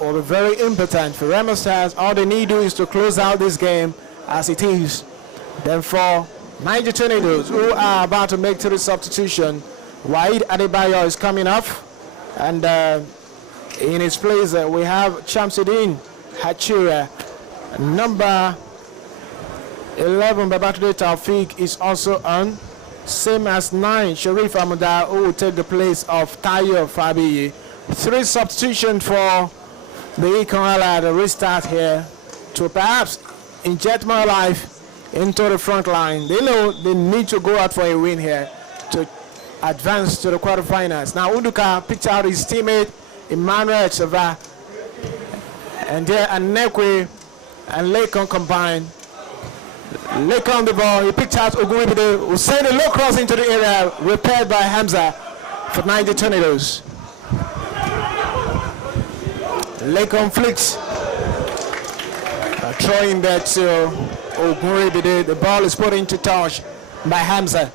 Will be very impotent for Remo Stars. All they need to do is to close out this game as it is. Then for Niger Tornadoes, who are about to make 3 substitution, Waid Adebayo is coming off, and in his place we have Chamsuddin Hachira. Number 11 Babatude Taufik is also on, same as 9 Sharif Amuda, who will take the place of Tayo Fabiyi. 3 substitution for the Ikenne-Remo, the restart here to perhaps inject more life into the front line. They know they need to go out for a win here to advance to the quarterfinals. Now Uduka picked out his teammate Emmanuel Chava, and there Anekwe and Lekon combined. Lekon on the ball, he picked out Ogun State, who sent a low cross into the area, repaired by Hamza for Niger Tornadoes. Lekon flicks, throwing that to Ogun State. The ball is put into touch by Hamza.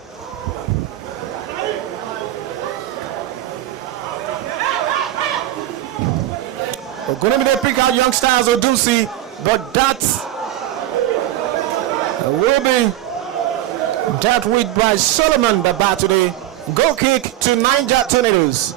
Ogun State pick out young stars Odusi, but that will be dealt with by Solomon Babatude. Goal kick to Niger Tornadoes.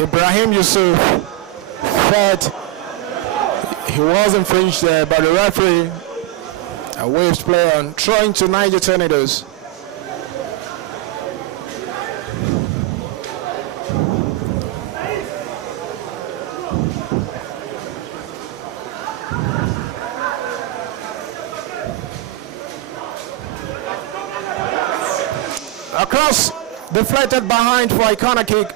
Ibrahim Yusuf felt he was infringed there, but the referee waves play on, throwing to Niger Tornadoes. Across, deflected behind for a corner kick.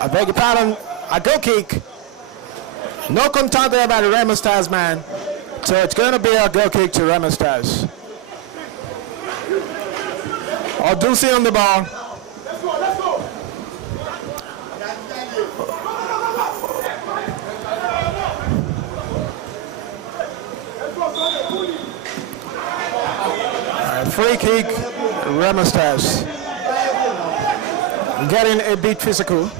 I beg your pardon, a goal kick. No contact there by the Remo Stars man. So it's going to be a goal kick to Remo Stars. Odusi on the ball. Free kick, Remo Stars. Getting a bit physical.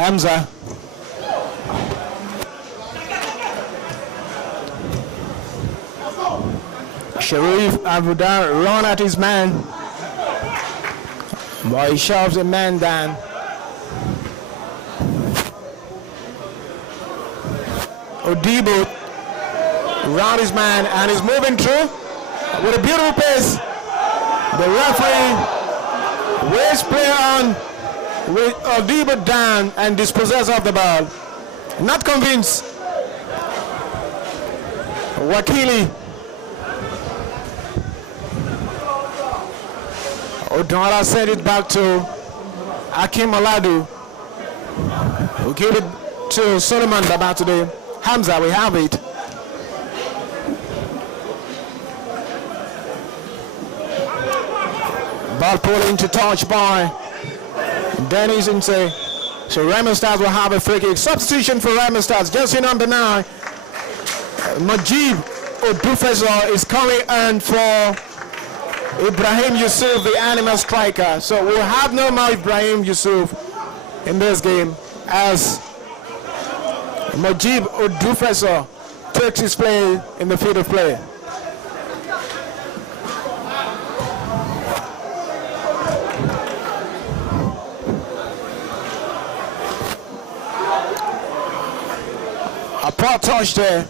Hamza. Sharif Abuda run at his man, but he shoves a man down. Odibo round his man and is moving through with a beautiful pace. The referee waves play on with Odibo down and dispossess of the ball. Not convinced. Wakili. Odonala sent it back to Akim Aladu, who gave it to Solomon Babatude. Hamza, we have it. Ball pulled into touch by Dennis Inse. So Remo Stars will have a free kick. Substitution for Remo Stars. Jersey number 9. Majib Odufeso is coming in for Ibrahim Yusuf, the animal striker. So we'll have no more Ibrahim Yusuf in this game as Majib Odufeso takes his place in the field of play. A poor touch there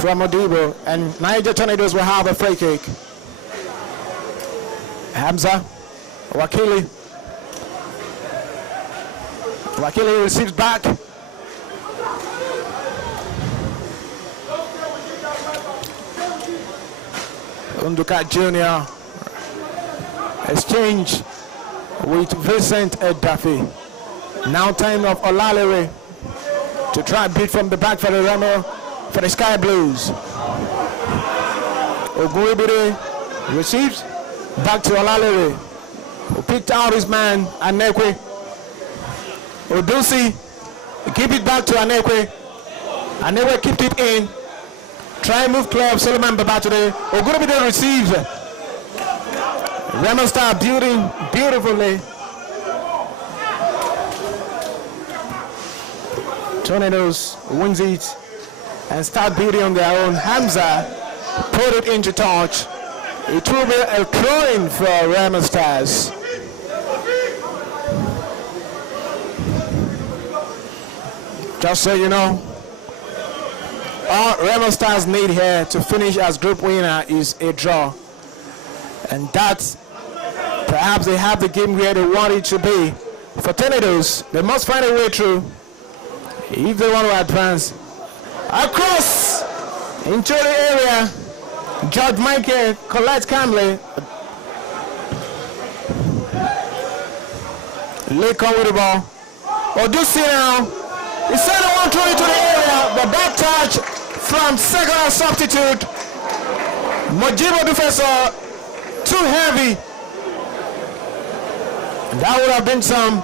from Odibo, and Niger Tornadoes will have a free kick. Hamza, Wakili. Wakili receives back. Unduka Jr. exchange with Vincent Edafi. Now time of Olalere to try beat from the back for the Remo, for the Sky Blues. Oguibire receives back to Olalere, who picked out his man Anekwe. Odusi give it back to Anekwe. Anekwe kept it in. Try and move club. Solomon Babatode. Oguibire receives. Remo Star building beautifully. Tornadoes wins it and start building on their own. Hamza put it into touch. It will be a throw-in for Remo Stars. Just so you know, all Remo Stars need here to finish as group winner is a draw. And that, perhaps they have the game where they want it to be. For Tornadoes, they must find a way through if they want to advance. Across into the area, George Michael collects Camley. Lake on with the ball. Odusi now. He sent one through into the area, but that touch from second substitute. Mojibo Defensor, too heavy. That would have been some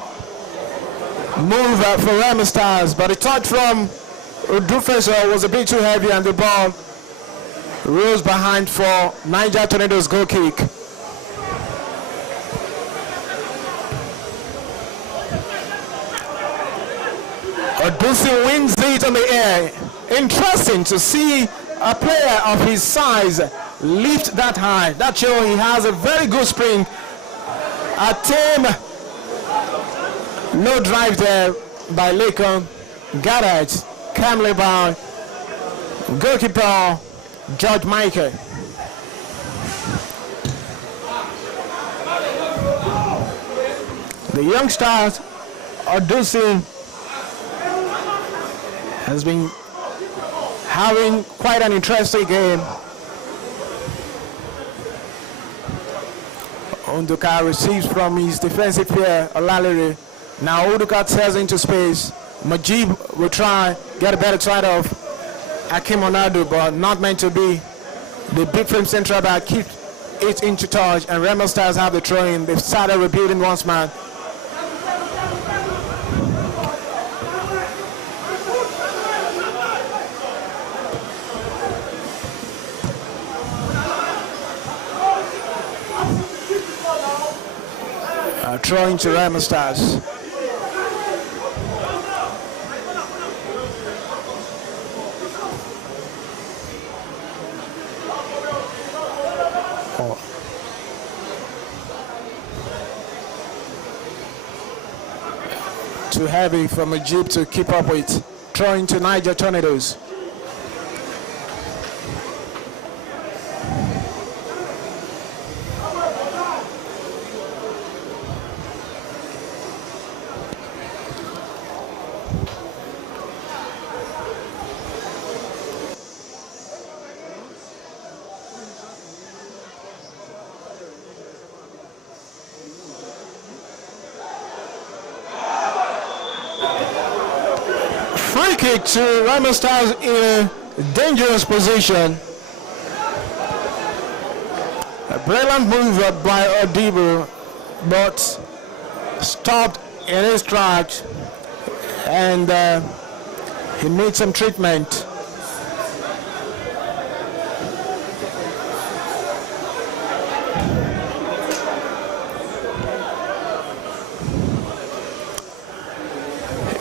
move for Remo Stars, but the touch from Defensor was a bit too heavy and the ball rose behind for Niger Tornadoes goal kick. Odusi wins it on the air. Interesting to see a player of his size lift that high. That shows he has a very good spring. A team no drive there by Lakon. Garrett, Camley by goalkeeper George Michael. The youngsters Odusi has been having quite an interesting game. Unduka receives from his defensive player Olalere. Now Unduka tells into space. Majib will try get a better side of Ikenne-Remo, but not meant to be. The big frame central back keeps it into touch, and Remo Stars have the throw in. They've started rebuilding once man. Throwing to Remo Stars. Too heavy from a jeep to keep up with. Throwing to Niger Tornadoes. Free kick to Remo Stars in a dangerous position. A brilliant move by Odibo, but stopped in his tracks, and he needs some treatment.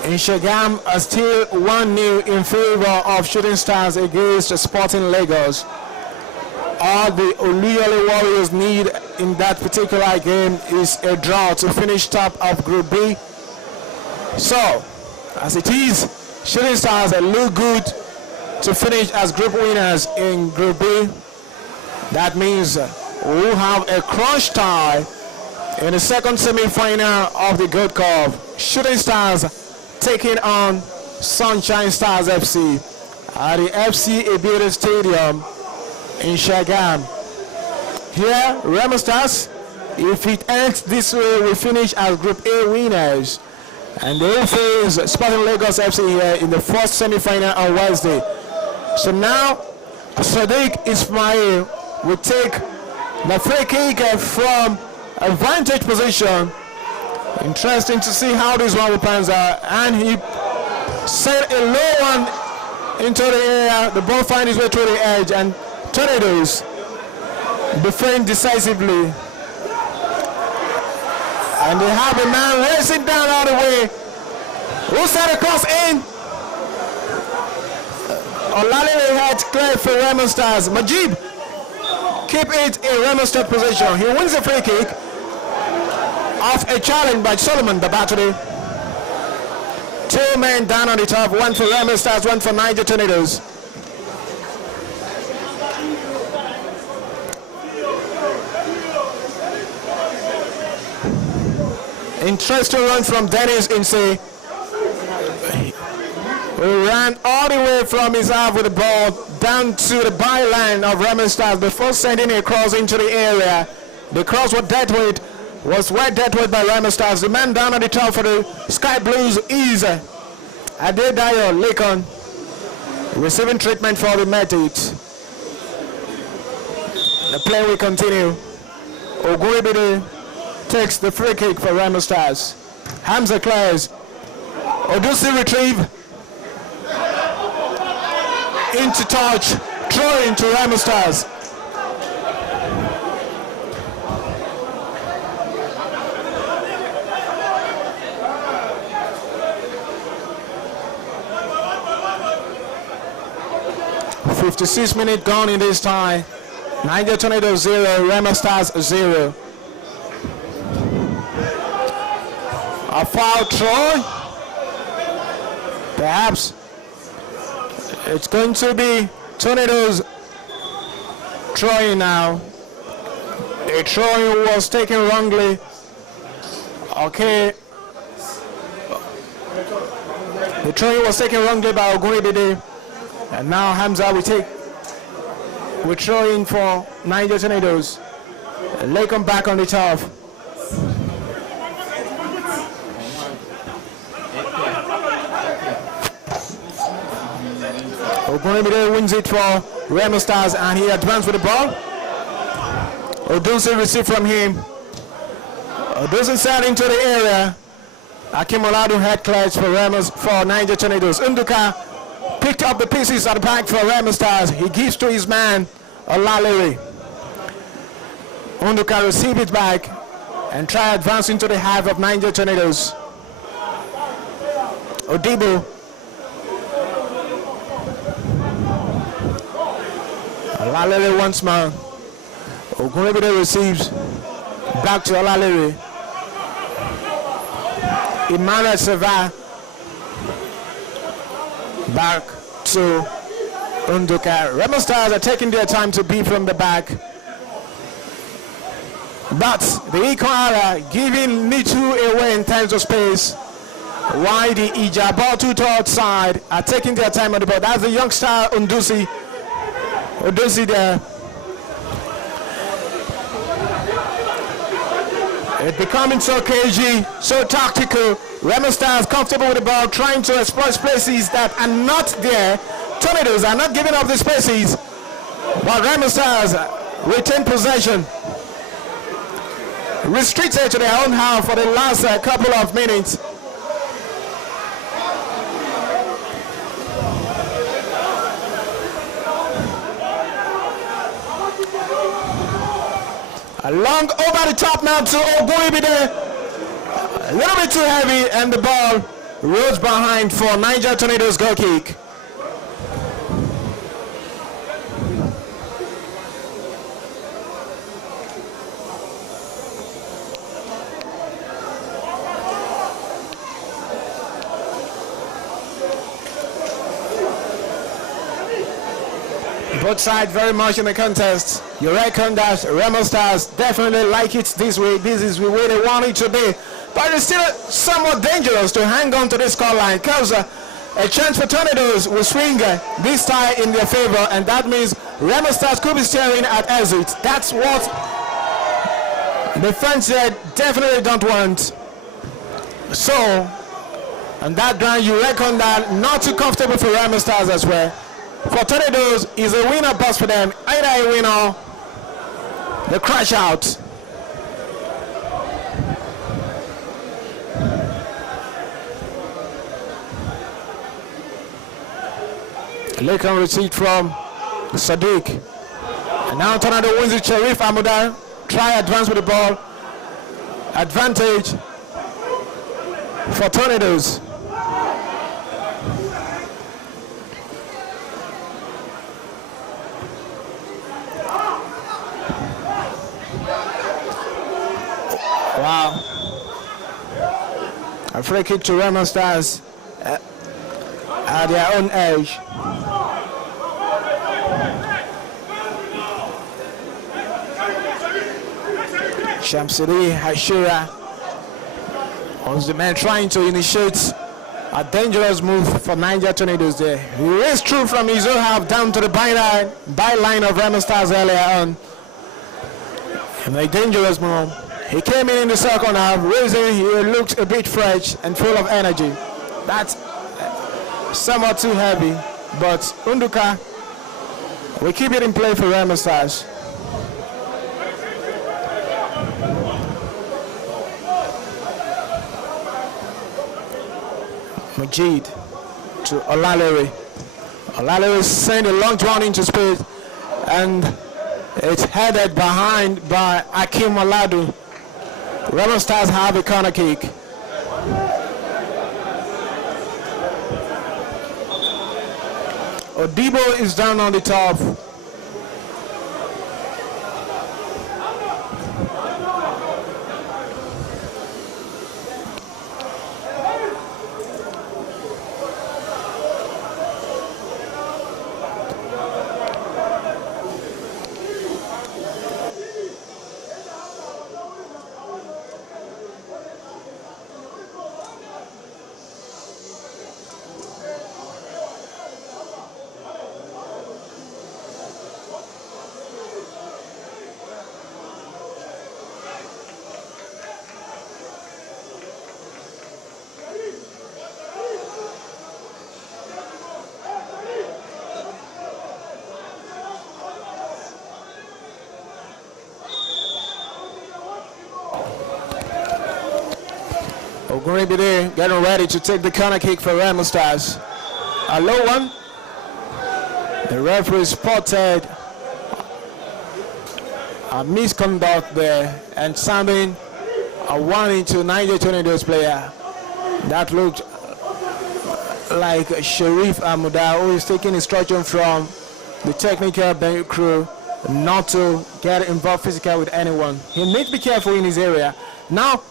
In Shagam are still 1-0 in favor of Shooting Stars against Sporting Lagos. All the Oluyole Warriors need in that particular game is a draw to finish top of Group B. So, as it is, Shooting Stars look good to finish as group winners in Group B. That means we'll have a crunch tie in the second semi-final of the Gold Cup. Shooting Stars taking on Sunshine Stars FC at the FC Ikenne Stadium in Shagam. Here, Remo Stars, if it ends this way, we finish as Group A winners. And they will face Sporting Lagos FC here in the first semi-final on Wednesday. So now, Sadiq Ismail will take the free kick from a vantage position. Interesting to see how this one will pan out. And he set a low one into the area. The ball finds its way through the edge, and Tornadoes defend decisively. And they have a man racing down all the way. Who set a cross in? Olalere had cleared for Remo Stars. Majib keep it in Remo Stars position. He wins the free kick off a challenge by Solomon Babaturi. 2 men down on the top, one for Remo Stars, one for Niger Tornadoes. Interesting run from Dennis Inse, who ran all the way from his half with the ball down to the byline of Remo Stars before sending a cross into the area. The cross was dealt with by Remo Stars. The man down on the top for the Sky Blues is Adedayo Lekon, receiving treatment for the medic. The play will continue. Oguribide takes the free kick for Remo Stars. Hamza clears. Odusi retrieve. Into touch. Throw into Remo Stars. .56 minutes gone in this tie. Niger Tornadoes 0, Remo Stars 0. A foul throw. Perhaps it's going to be Tornadoes throwing now. A throw was taken wrongly. Okay. The throw was taken wrongly by Ogunibide. And now Hamza will throw in for Niger Tornadoes. Lakem back on the top. Ogunibide wins it for Remo Stars, and he advanced with the ball. Odunsi received from him. Odunsi sat into the area. Akimoladu head clutch for Niger Tornadoes. Unduka picked up the pieces at the back for Remo Stars. He gives to his man Olalere. Unduka receive it back and try advance into the half of Niger Tornadoes. Odibo. Olalere once more. Ogunibide receives back to Olalere. Emmanuel Seva back to Unduka. Remo Stars are taking their time to beat from the back, but the Ikenne giving Nitu away in terms of space, while the Ijabatu third side are taking their time on the ball. That's the youngster Undusi there. It's becoming so cagey, so tactical. Remo Stars comfortable with the ball, trying to exploit spaces that are not there. Tornadoes are not giving up the spaces, but Remo Stars retain possession. Restricted to their own half for the last couple of minutes. Long over the top now to Ogunibide. A little bit too heavy, and the ball rolls behind for Niger Tornadoes goal kick. Both sides very much in the contest. You reckon that Remo Stars definitely like it this way. This is the way they want it to be. But it's still somewhat dangerous to hang on to this scoreline because a chance for Tornadoes will swing this tie in their favor, and that means Remo Stars could be staring at exit. That's what the fans definitely don't want. So, on that ground, you reckon that not too comfortable for Remo Stars as well. For Tornadoes, is a winner bust for them. Either a winner, they crash out. Lake on receipt from Sadiq. And now Tornado wins it. Sharif Amuda try advance with the ball. Advantage for Tornadoes. Wow. A free kick to Remo Stars at their own edge. Shamsiri Hashira was the man trying to initiate a dangerous move for Niger Tornadoes there. He raced through from his own half down to the byline of Remo Stars earlier on. And a dangerous move. He came in the second half, raising, he looked a bit fresh and full of energy. That's somewhat too heavy, but Unduka will keep it in play for Remo Stars. Majid to Olalere. Olalere sent a long run into space, and it's headed behind by Akim Oladu. Remo Stars have a corner kick. Odibo is down on the top. Ogun State getting ready to take the corner kick for Remo Stars. A low one. The referee spotted a misconduct there and sounding a warning to Niger Tornadoes player. That looked like Sharif Amuda, who is taking instruction from the technical bench crew not to get involved physically with anyone. He needs to be careful in his area. Now,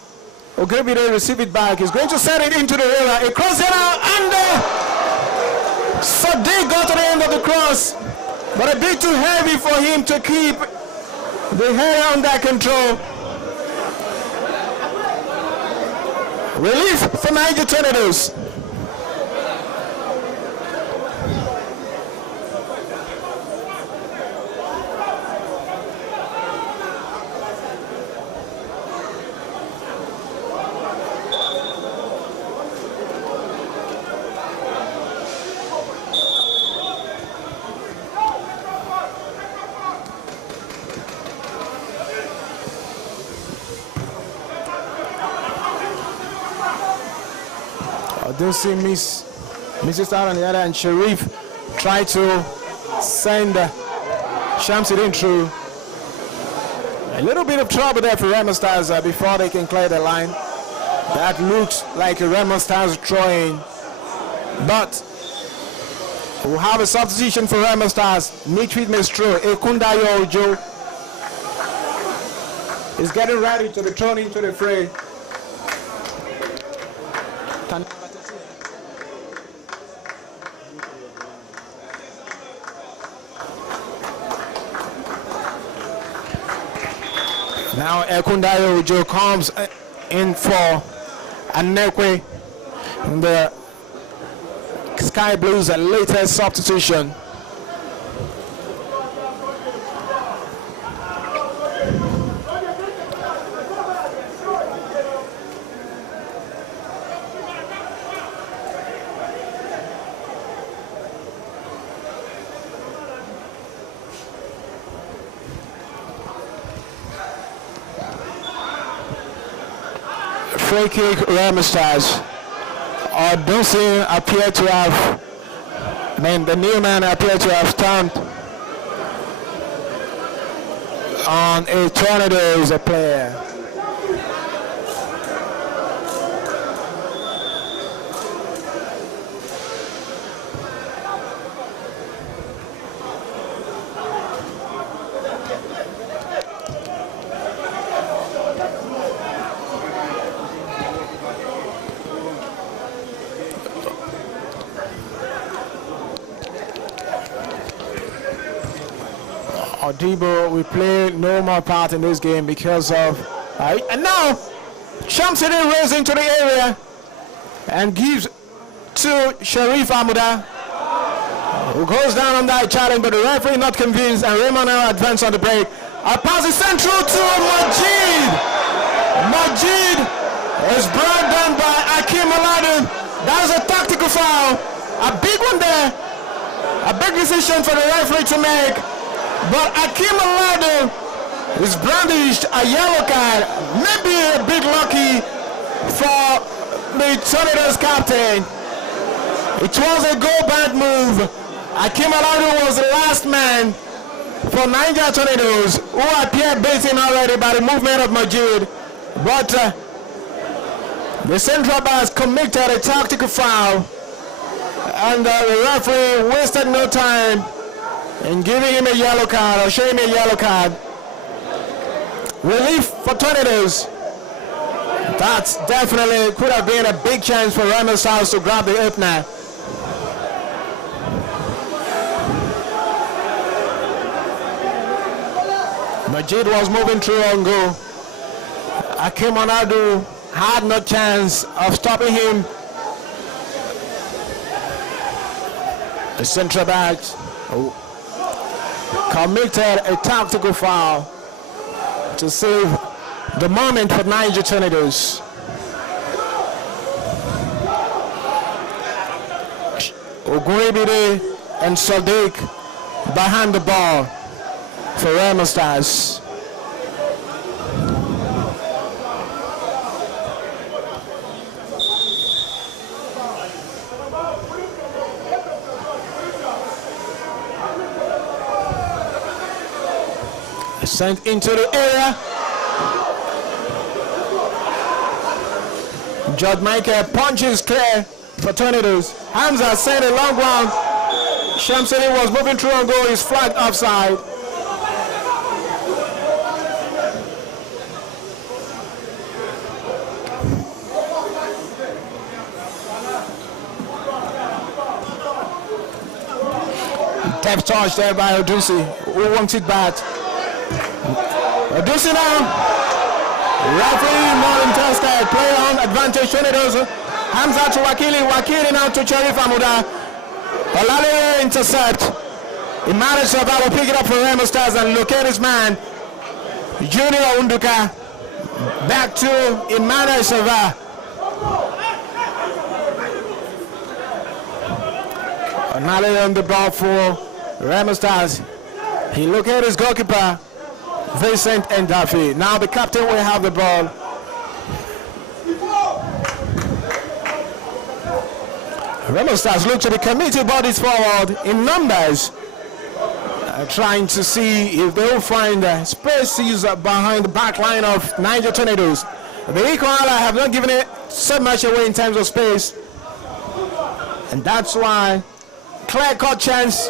Ogrebide receive it back. He's going to send it into the area. A cross header, and Sadiq got to the end of the cross, but a bit too heavy for him to keep the header under control. Relief for Niger Tornadoes. I don't see Mrs. Out on the other, and Sharif tried to send Shamsuddin through. A little bit of trouble there for Remo Stars before they can clear the line. That looks like a Remo Stars throw-in, but we'll have a substitution for Remo Stars. Midfield Mestro, Ekundayo Ojo is getting ready to be thrown into the fray. Now Ekundayo Ojo comes in for Anekwe. The Sky Blues' latest substitution. Free kick, Remo Stars. Odusi appeared to have, the new man appeared to have stamped on a Tornadoes player. Odibo will play no more part in this game because of and now Shamsidi rolls into the area and gives to Sharif Amuda, who goes down on that challenge, but the referee not convinced, and Remo now advance on the break. A pass is sent through to Majid. Majid is brought down by Ikenne-Remo. That is a tactical foul, a big one there, a big decision for the referee to make. But Ikenne-Remo is brandished a yellow card, maybe a bit lucky for the Tornadoes captain. It was a go-bad move. Ikenne-Remo was the last man for Niger Tornadoes, who appeared beaten already by the movement of Majid. But the central backs committed a tactical foul, and the referee wasted no time in giving him a yellow card, or showing him a yellow card. Relief for Tornadoes. That definitely could have been a big chance for Remo Stars to grab the opener. Majid was moving through on goal. Ikenne-Remo had no chance of stopping him. The central back committed a tactical foul to save the moment for Niger Tornadoes. Ogun and Sadiq behind the ball for Remo Stars. Sent into the area. George Michael punches clear for Tornadoes. Hamza sent a long round. Shamsidi was moving through on goal. He's flagged offside. Depth touch there by Odusi, who wants it back. Odusi now. Referee not interested. Play on advantage Tornadoes. Hamza to Wakili. Wakili now to Sharif Amuda. Olale intercept. Emmanuel Sava will pick it up for Remo Stars and locate his man. Junior Unduka. Back to Emmanuel Sava. Olale on the ball for Remo Stars. He located his goalkeeper, Vincent Ndafi. Now the captain will have the ball. Remo Stars look to the committee bodies forward in numbers, trying to see if they will find spaces behind the back line of Niger Tornadoes. The Ikoala have not given it so much away in terms of space, and that's why clear-cut chance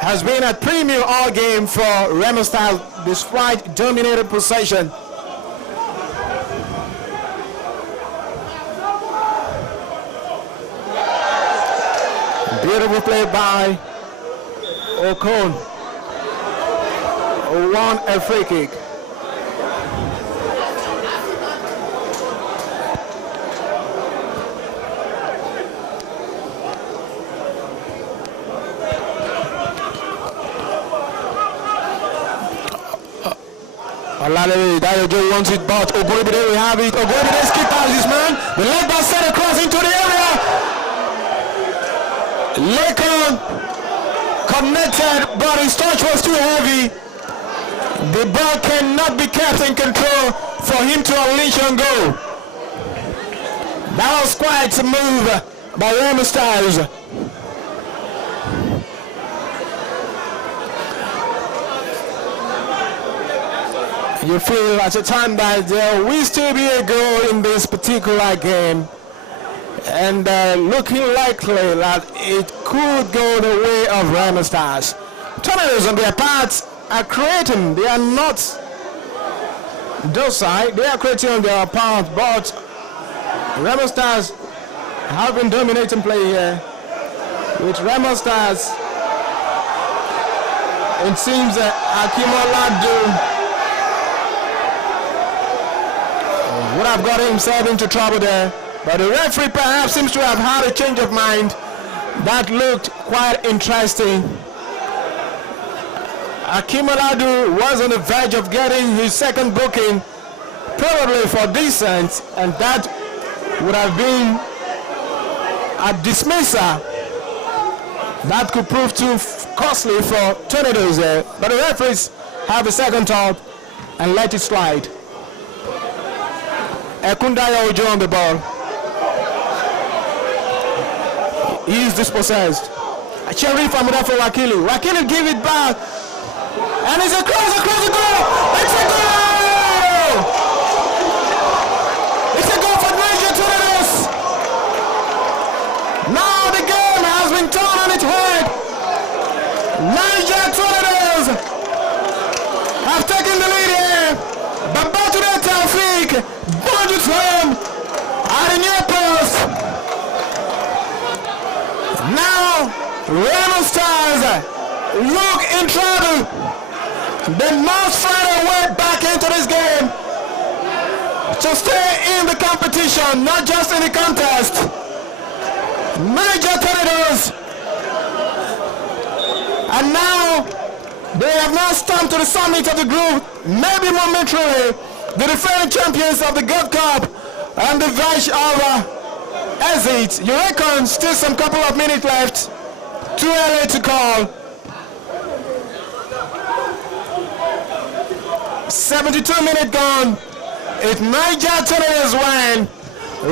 has been at premium all game for Remo Stars despite dominated possession. Beautiful play by Okon. Won a free kick. Olalere, Dayojo wants it, but Ogoribide, we have it. Ogoribide skip past this man. The leg ball set across into the area. Lekon connected, but his touch was too heavy. The ball cannot be kept in control for him to unleash and go. That was quite a move by Remo Stars. You feel at a time that there will still be a goal in this particular game, and looking likely that it could go the way of Remo Stars. Tornadoes on their part are creating. They are not docile. They are creating on their part, but Remo Stars have been dominating play here. With Remo Stars, it seems that Ikenne-Remo would have got himself into trouble there, but the referee perhaps seems to have had a change of mind. That looked quite interesting. Ikenne-Remo was on the verge of getting his second booking, probably for descent, and that would have been a dismissal that could prove too costly for Tornadoes there. But the referees have a second thought and let it slide. Ekundaya Ojo on the ball. He is dispossessed. Cherry from for Wakili. Wakili give it back. And it's across the goal. It's a goal! It's a goal for Niger Tornadoes. Now the game has been turned on its head. Niger Tornadoes have taken the lead here. Babatude Taufik budgets home at the near post. Now Remo Stars look in trouble. They must find a way back into this game to stay in the competition, not just in the contest. Niger Tornadoes, and now they have now stamped to the summit of the group, maybe momentarily, the defending champions of the Gold Cup and the verge of exit. You reckon still some couple of minutes left? Too early to call. 72 minutes gone. It's Niger Tornadoes 1,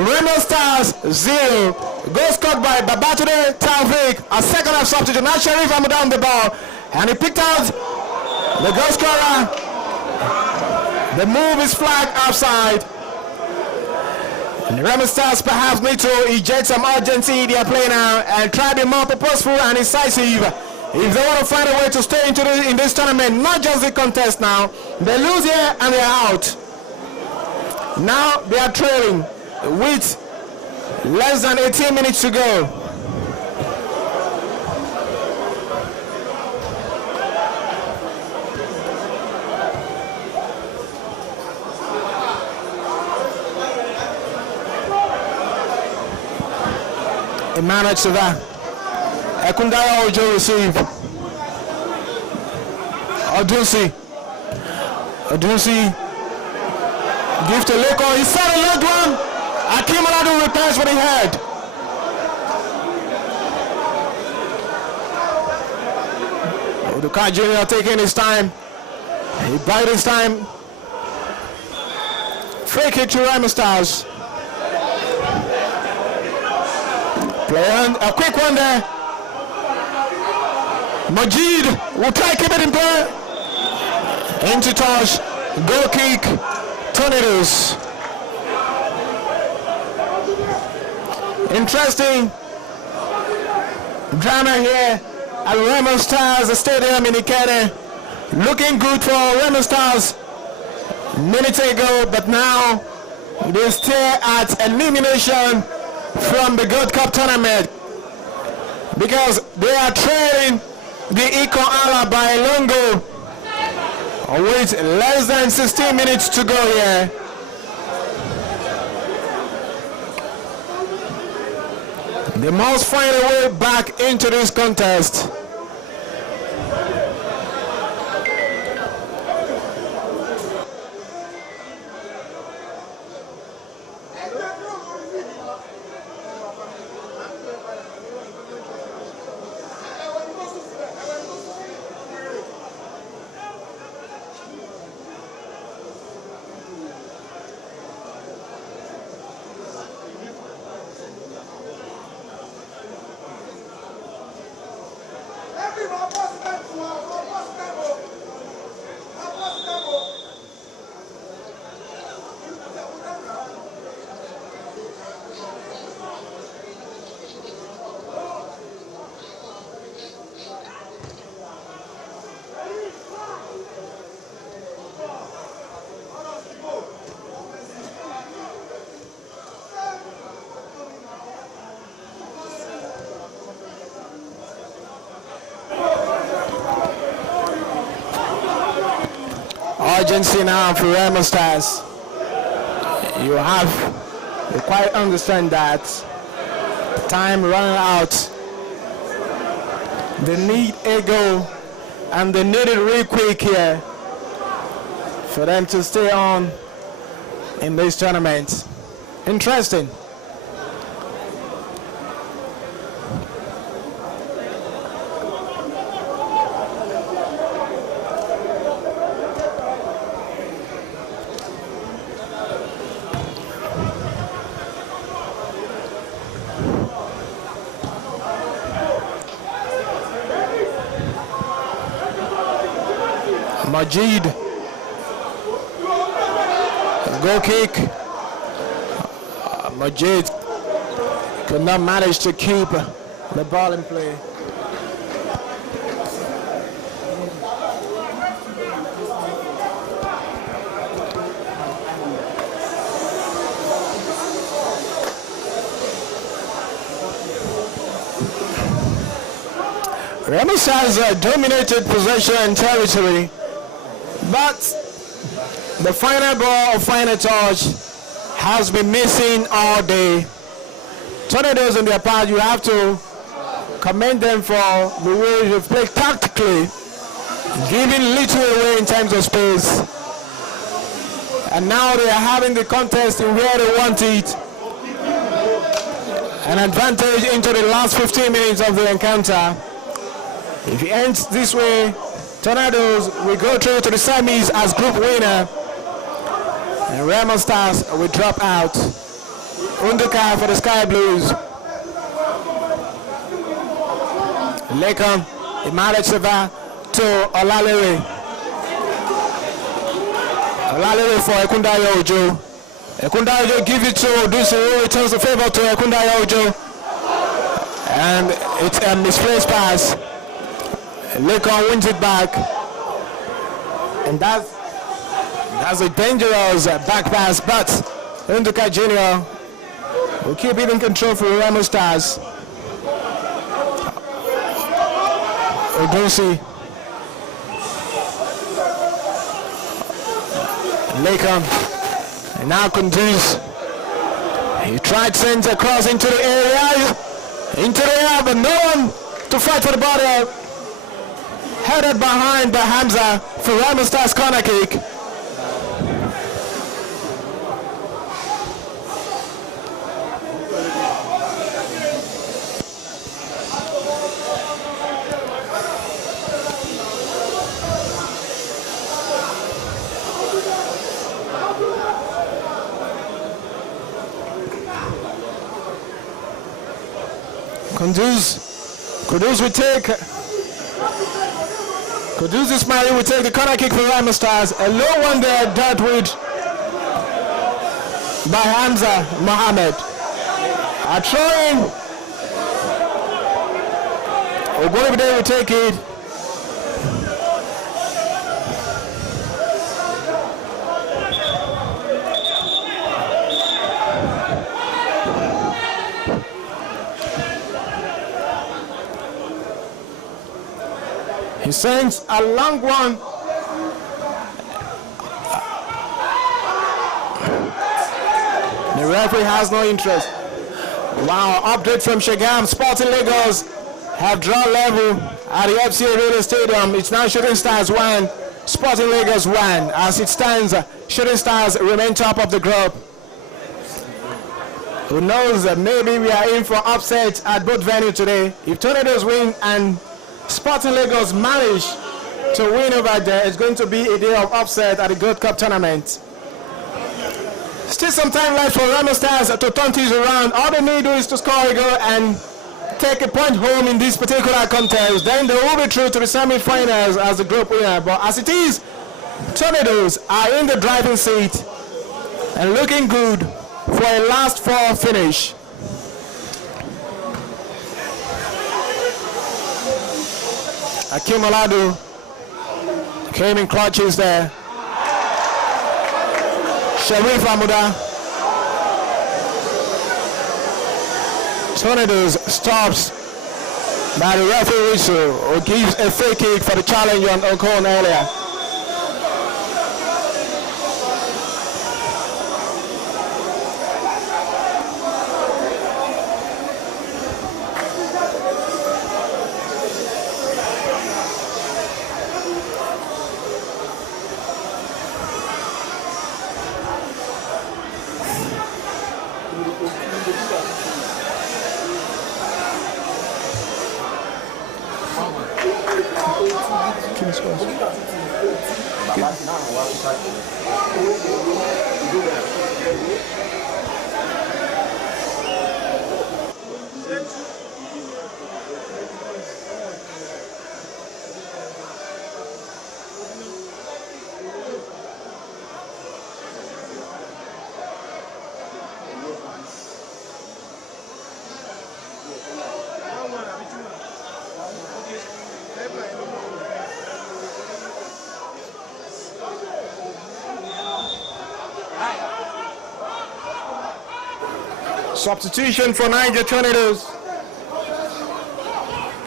Remo Stars 0. Goal scored by Babatude Taufik, a second half substitute. Now Sharif down the ball, and he picked out the goal scorer. The move is flagged outside. And the Remo Stars perhaps need to eject some urgency in their play now and try to be more purposeful and incisive if they want to find a way to stay in this tournament, not just the contest now. They lose here and they're out. Now they are trailing with less than 18 minutes to go. Emmanuel Seva. Ekundaya Ojo receive. Odunsi. Give to Leko. He saw the leg one. Ikenne-Remo repairs what he had. Oduka Jr. taking his time. He bided his time. Free kick to Remo Stars. Play on, a quick one there. Majid will try to keep it in play. Into touch. Goal kick. Tornadoes. Interesting drama here at Remo Stars Stadium in Ikenne. Looking good for Remo Stars minutes ago, but now they stay at elimination from the Gold Cup tournament because they are trailing the Ikenne-Remo by a long goal with less than 16 minutes to go here. They must find a way back into this contest. Urgency now for Remo Stars. You quite understand that time running out. They need a goal, and they need it real quick here for them to stay on in this tournament. Interesting. Majid, goal kick. Majid could not manage to keep the ball in play. Remo Stars dominated possession and territory, but the final ball or final touch has been missing all day. Tornadoes on their part, you have to commend them for the way they've played tactically, giving little away in terms of space. And now they are having the contest in where they want it. An advantage into the last 15 minutes of the encounter. If it ends this way, Tornadoes will go through to the semis as group winner, and Remo Stars will drop out. Unduka for the Sky Blues. Lekon, Imalecheva to Olalere. Olalere for Ekundayo Ojo. Ekundayo give it to Odusi, who returns the favor to Ekundayo Ojo. And it's a misplaced pass. Lekon wins it back, and that's a dangerous back pass, but Unduka Jr. will keep it in control for Remo Stars. Odusi, Lekon, and now Kunduz. He tried to send across into the area, but no one to fight for the ball. Headed behind by Hamza for Remo Stars corner kick. Kudus will take. Kudus Ismail will take the corner kick for Remo Stars. A low one there dealt with by Hamza Mohammed. A throw-in. Ogolibide will take it. He sends a long one. The referee has no interest. Wow, update from Shagam. Sporting Lagos have drawn level at the FCA Radio Stadium. It's now Shooting Stars 1, Sporting Lagos 1. As it stands, Shooting Stars remain top of the group. Who knows that maybe we are in for upset at both venues today. If Tornadoes win and Sporting Lagos manage to win over there, it's going to be a day of upset at the Gold Cup tournament. Still some time left for Remo Stars to turn things around. All they need to do is to score a goal and take a point home in this particular contest. Then they will be through to the semi-finals as the group winner. But as it is, Tornadoes are in the driving seat and looking good for a last four finish. Ikenne-Remo came in clutches there. Sharif Amuda. Tornadoes stops by the referee whistle, who gives a free kick for the challenge on Okon earlier. Substitution for Niger Tornadoes.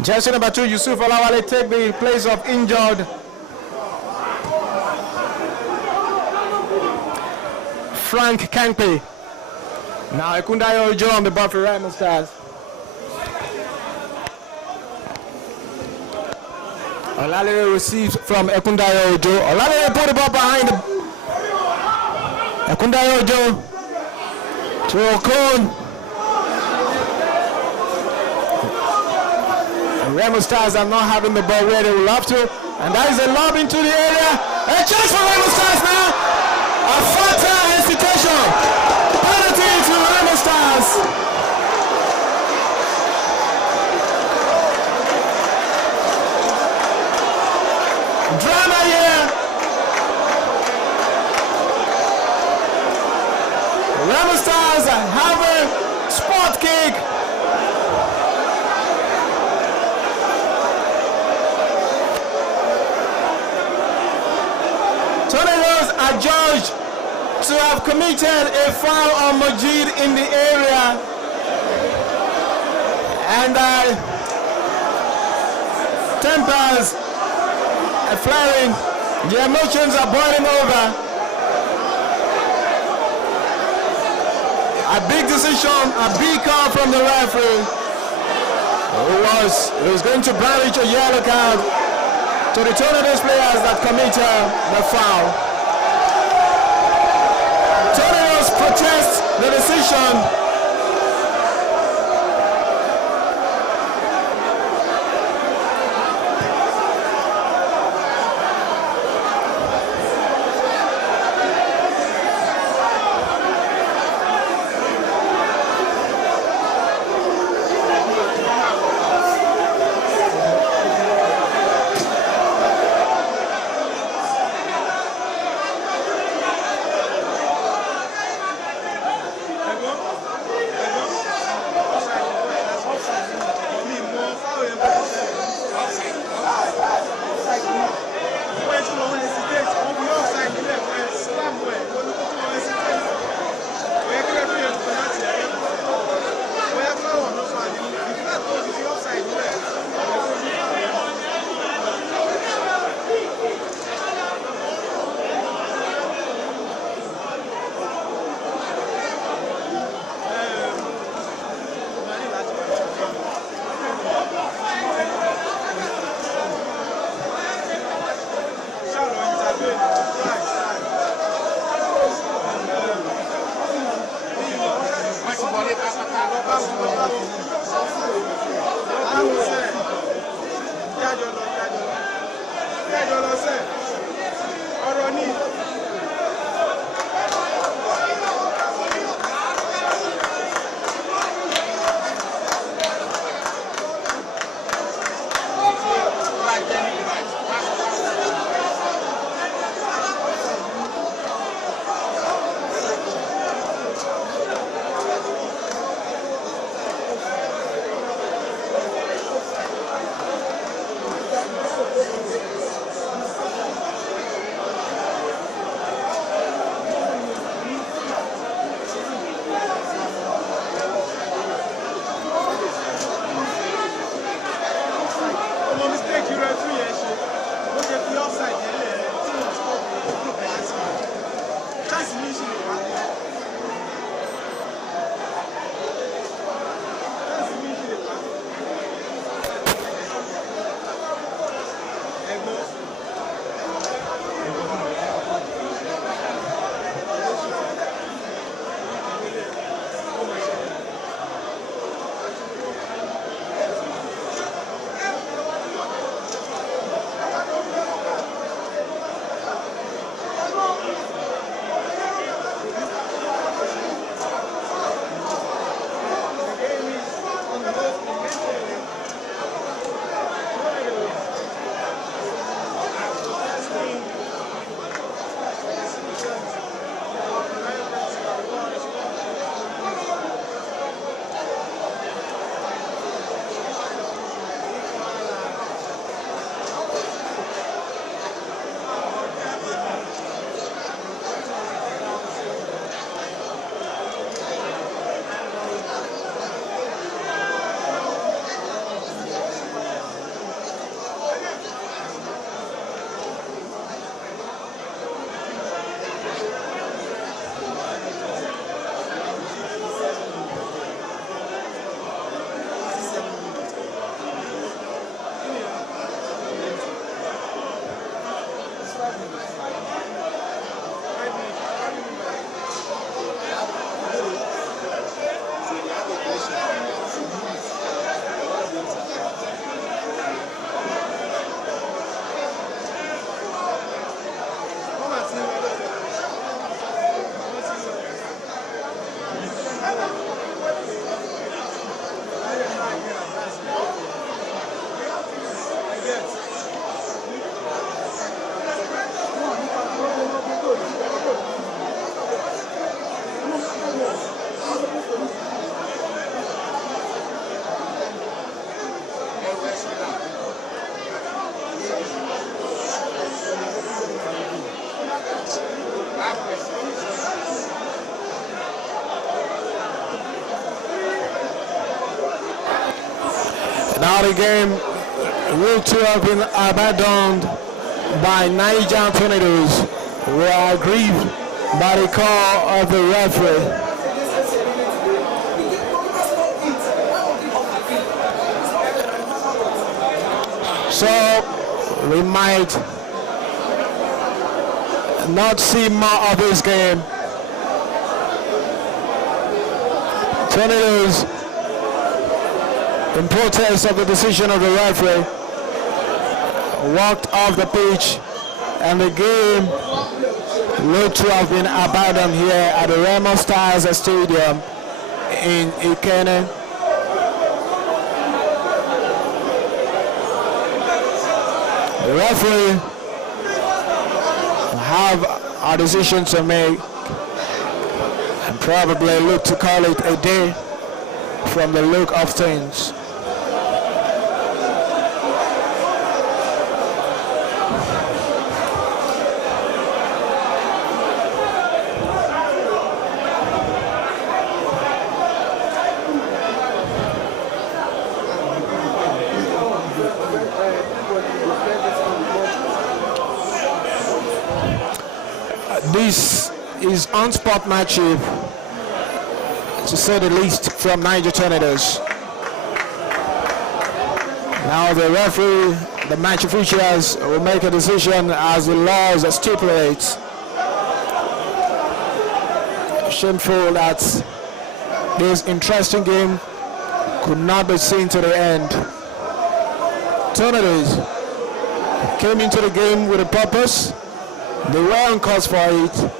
Jersey number 2, Yusuf Olawale, take the place of injured Frank Kankpe. Now Ekundayo Ojo on the ball for Remo Stars. Olawale receives from Ekundayo Ojo. Olawale put the ball behind Ekundayo Ojo to Okon. Remo Stars are not having the ball where they would love to, and that is a lob into the area. A chance for Remo Stars now. A fatal hesitation. Penalty to Remo Stars. Drama here. Remo Stars have a spot kick. Tornadoes are judged to have committed a foul on Majid in the area, and tempers are flaring, the emotions are boiling over. A big decision, a big call from the referee, who was going to brandish a yellow card to the Tornadoes players that committed the foul. Tornadoes protest the decision. Now the game will to have been abandoned by Niger Tornadoes, who are aggrieved by the call of the referee. So we might not see more of this game. Tornadoes, in protest of the decision of the referee, walked off the pitch, and the game looked to have been abandoned here at the Remo Stars Stadium in Ikenne. The referee have a decision to make and probably look to call it a day from the look of things. This is unsportsmanship, to say the least, from Niger Tornadoes. Now the referee, the match officials will make a decision as the laws stipulate. Shameful that this interesting game could not be seen to the end. Tornadoes came into the game with a purpose. They were on course for it.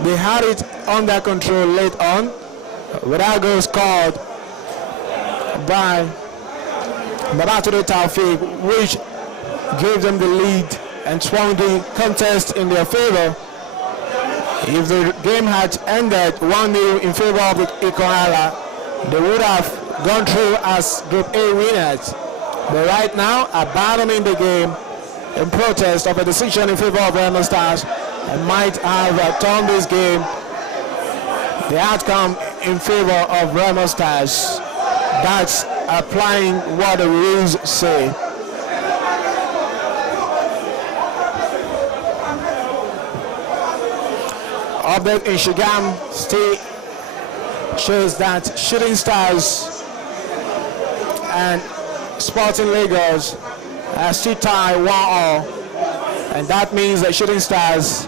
They had it under control late on, without goals scored by Babatunde Taufik, which gave them the lead and swung the contest in their favor. If the game had ended 1-0 in favor of the Ikenne-Remo, they would have gone through as Group A winners. But right now, abandoning the game in protest of a decision in favor of Remo Stars, and might have turned this game, the outcome in favor of Remo Stars. That's applying what the rules say. Update in Ogun State shows that Shooting Stars and Sporting Lagos are still tied 1-1, and that means that Shooting Stars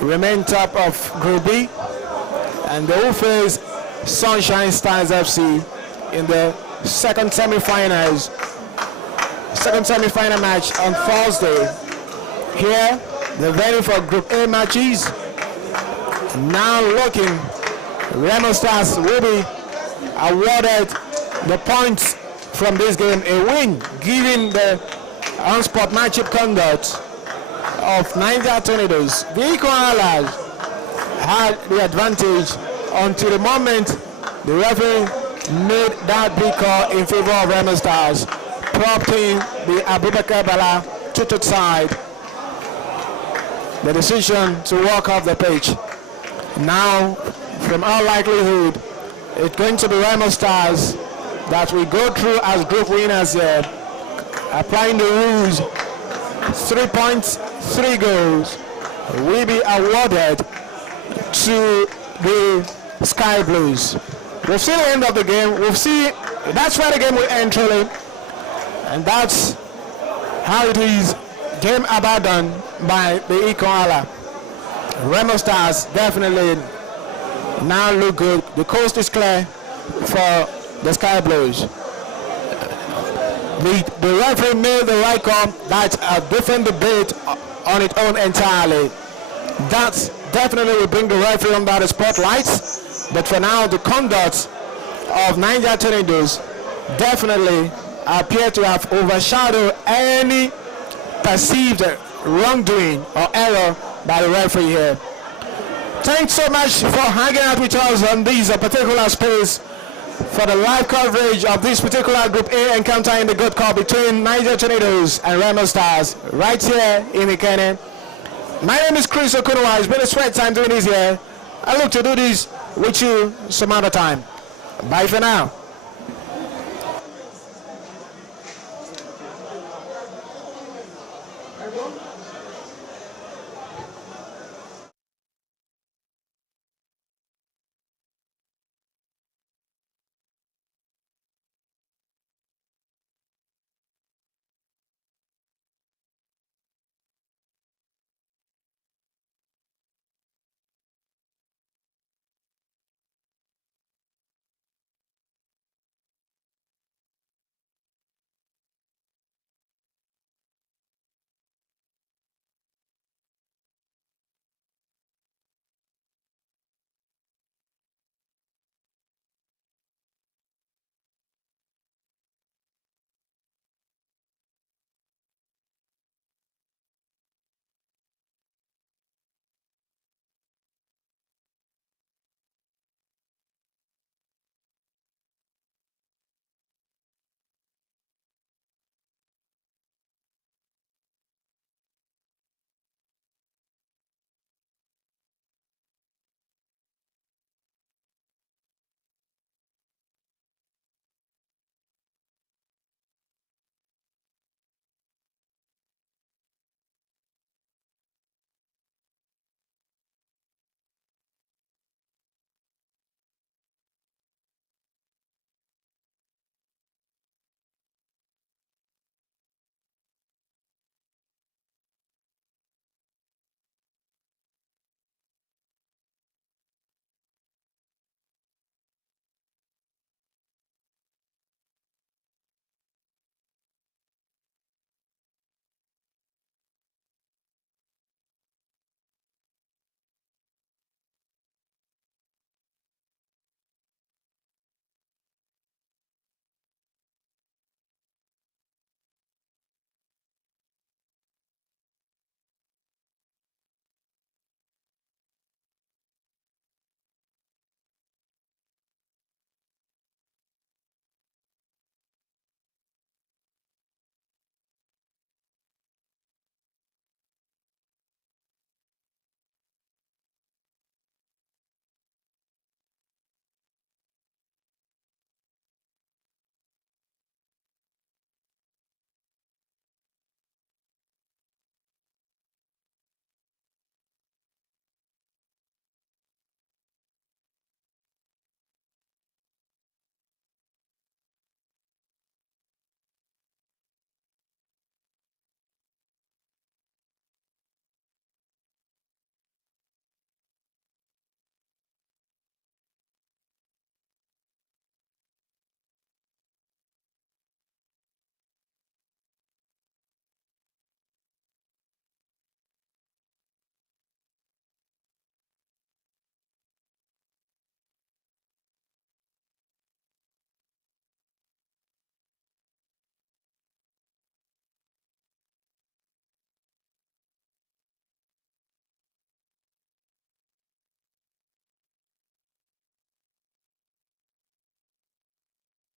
remain top of Group B, and they will face Sunshine Stars FC in the second semi-final match on Thursday. Here, the venue for Group A matches. Now looking, Remo Stars will be awarded the points from this game, a win, given the unsportsmanship conduct of Niger Tornadoes. The Ikenne-Remo had the advantage until the moment the referee made that big call in favor of Remo Stars, prompting the Abubakar Bala to side the decision to walk off the pitch. Now, from all likelihood, it's going to be Remo Stars that will go through as group winners here, applying the rules. 3 points, 3 goals will be awarded to the Sky Blues. We've seen the end of the game. We've seen that's where the game will end truly, and that's how it is. Game abandoned by the Ikenne-Remo. Remo Stars definitely now look good. The coast is clear for the Sky Blues. The referee made the right call. That's a different debate on its own entirely. That definitely will bring the referee under the spotlight. But for now, the conduct of Niger Tornadoes definitely appear to have overshadowed any perceived wrongdoing or error by the referee here. Thanks so much for hanging out with us on this particular space for the live coverage of this particular Group A encounter in the Gold Cup between Niger Tornadoes and Remo Stars right here in Ikenne. My name is Chris Okunowa. It's been a sweat time doing this here. I look to do this with you some other time. Bye for now.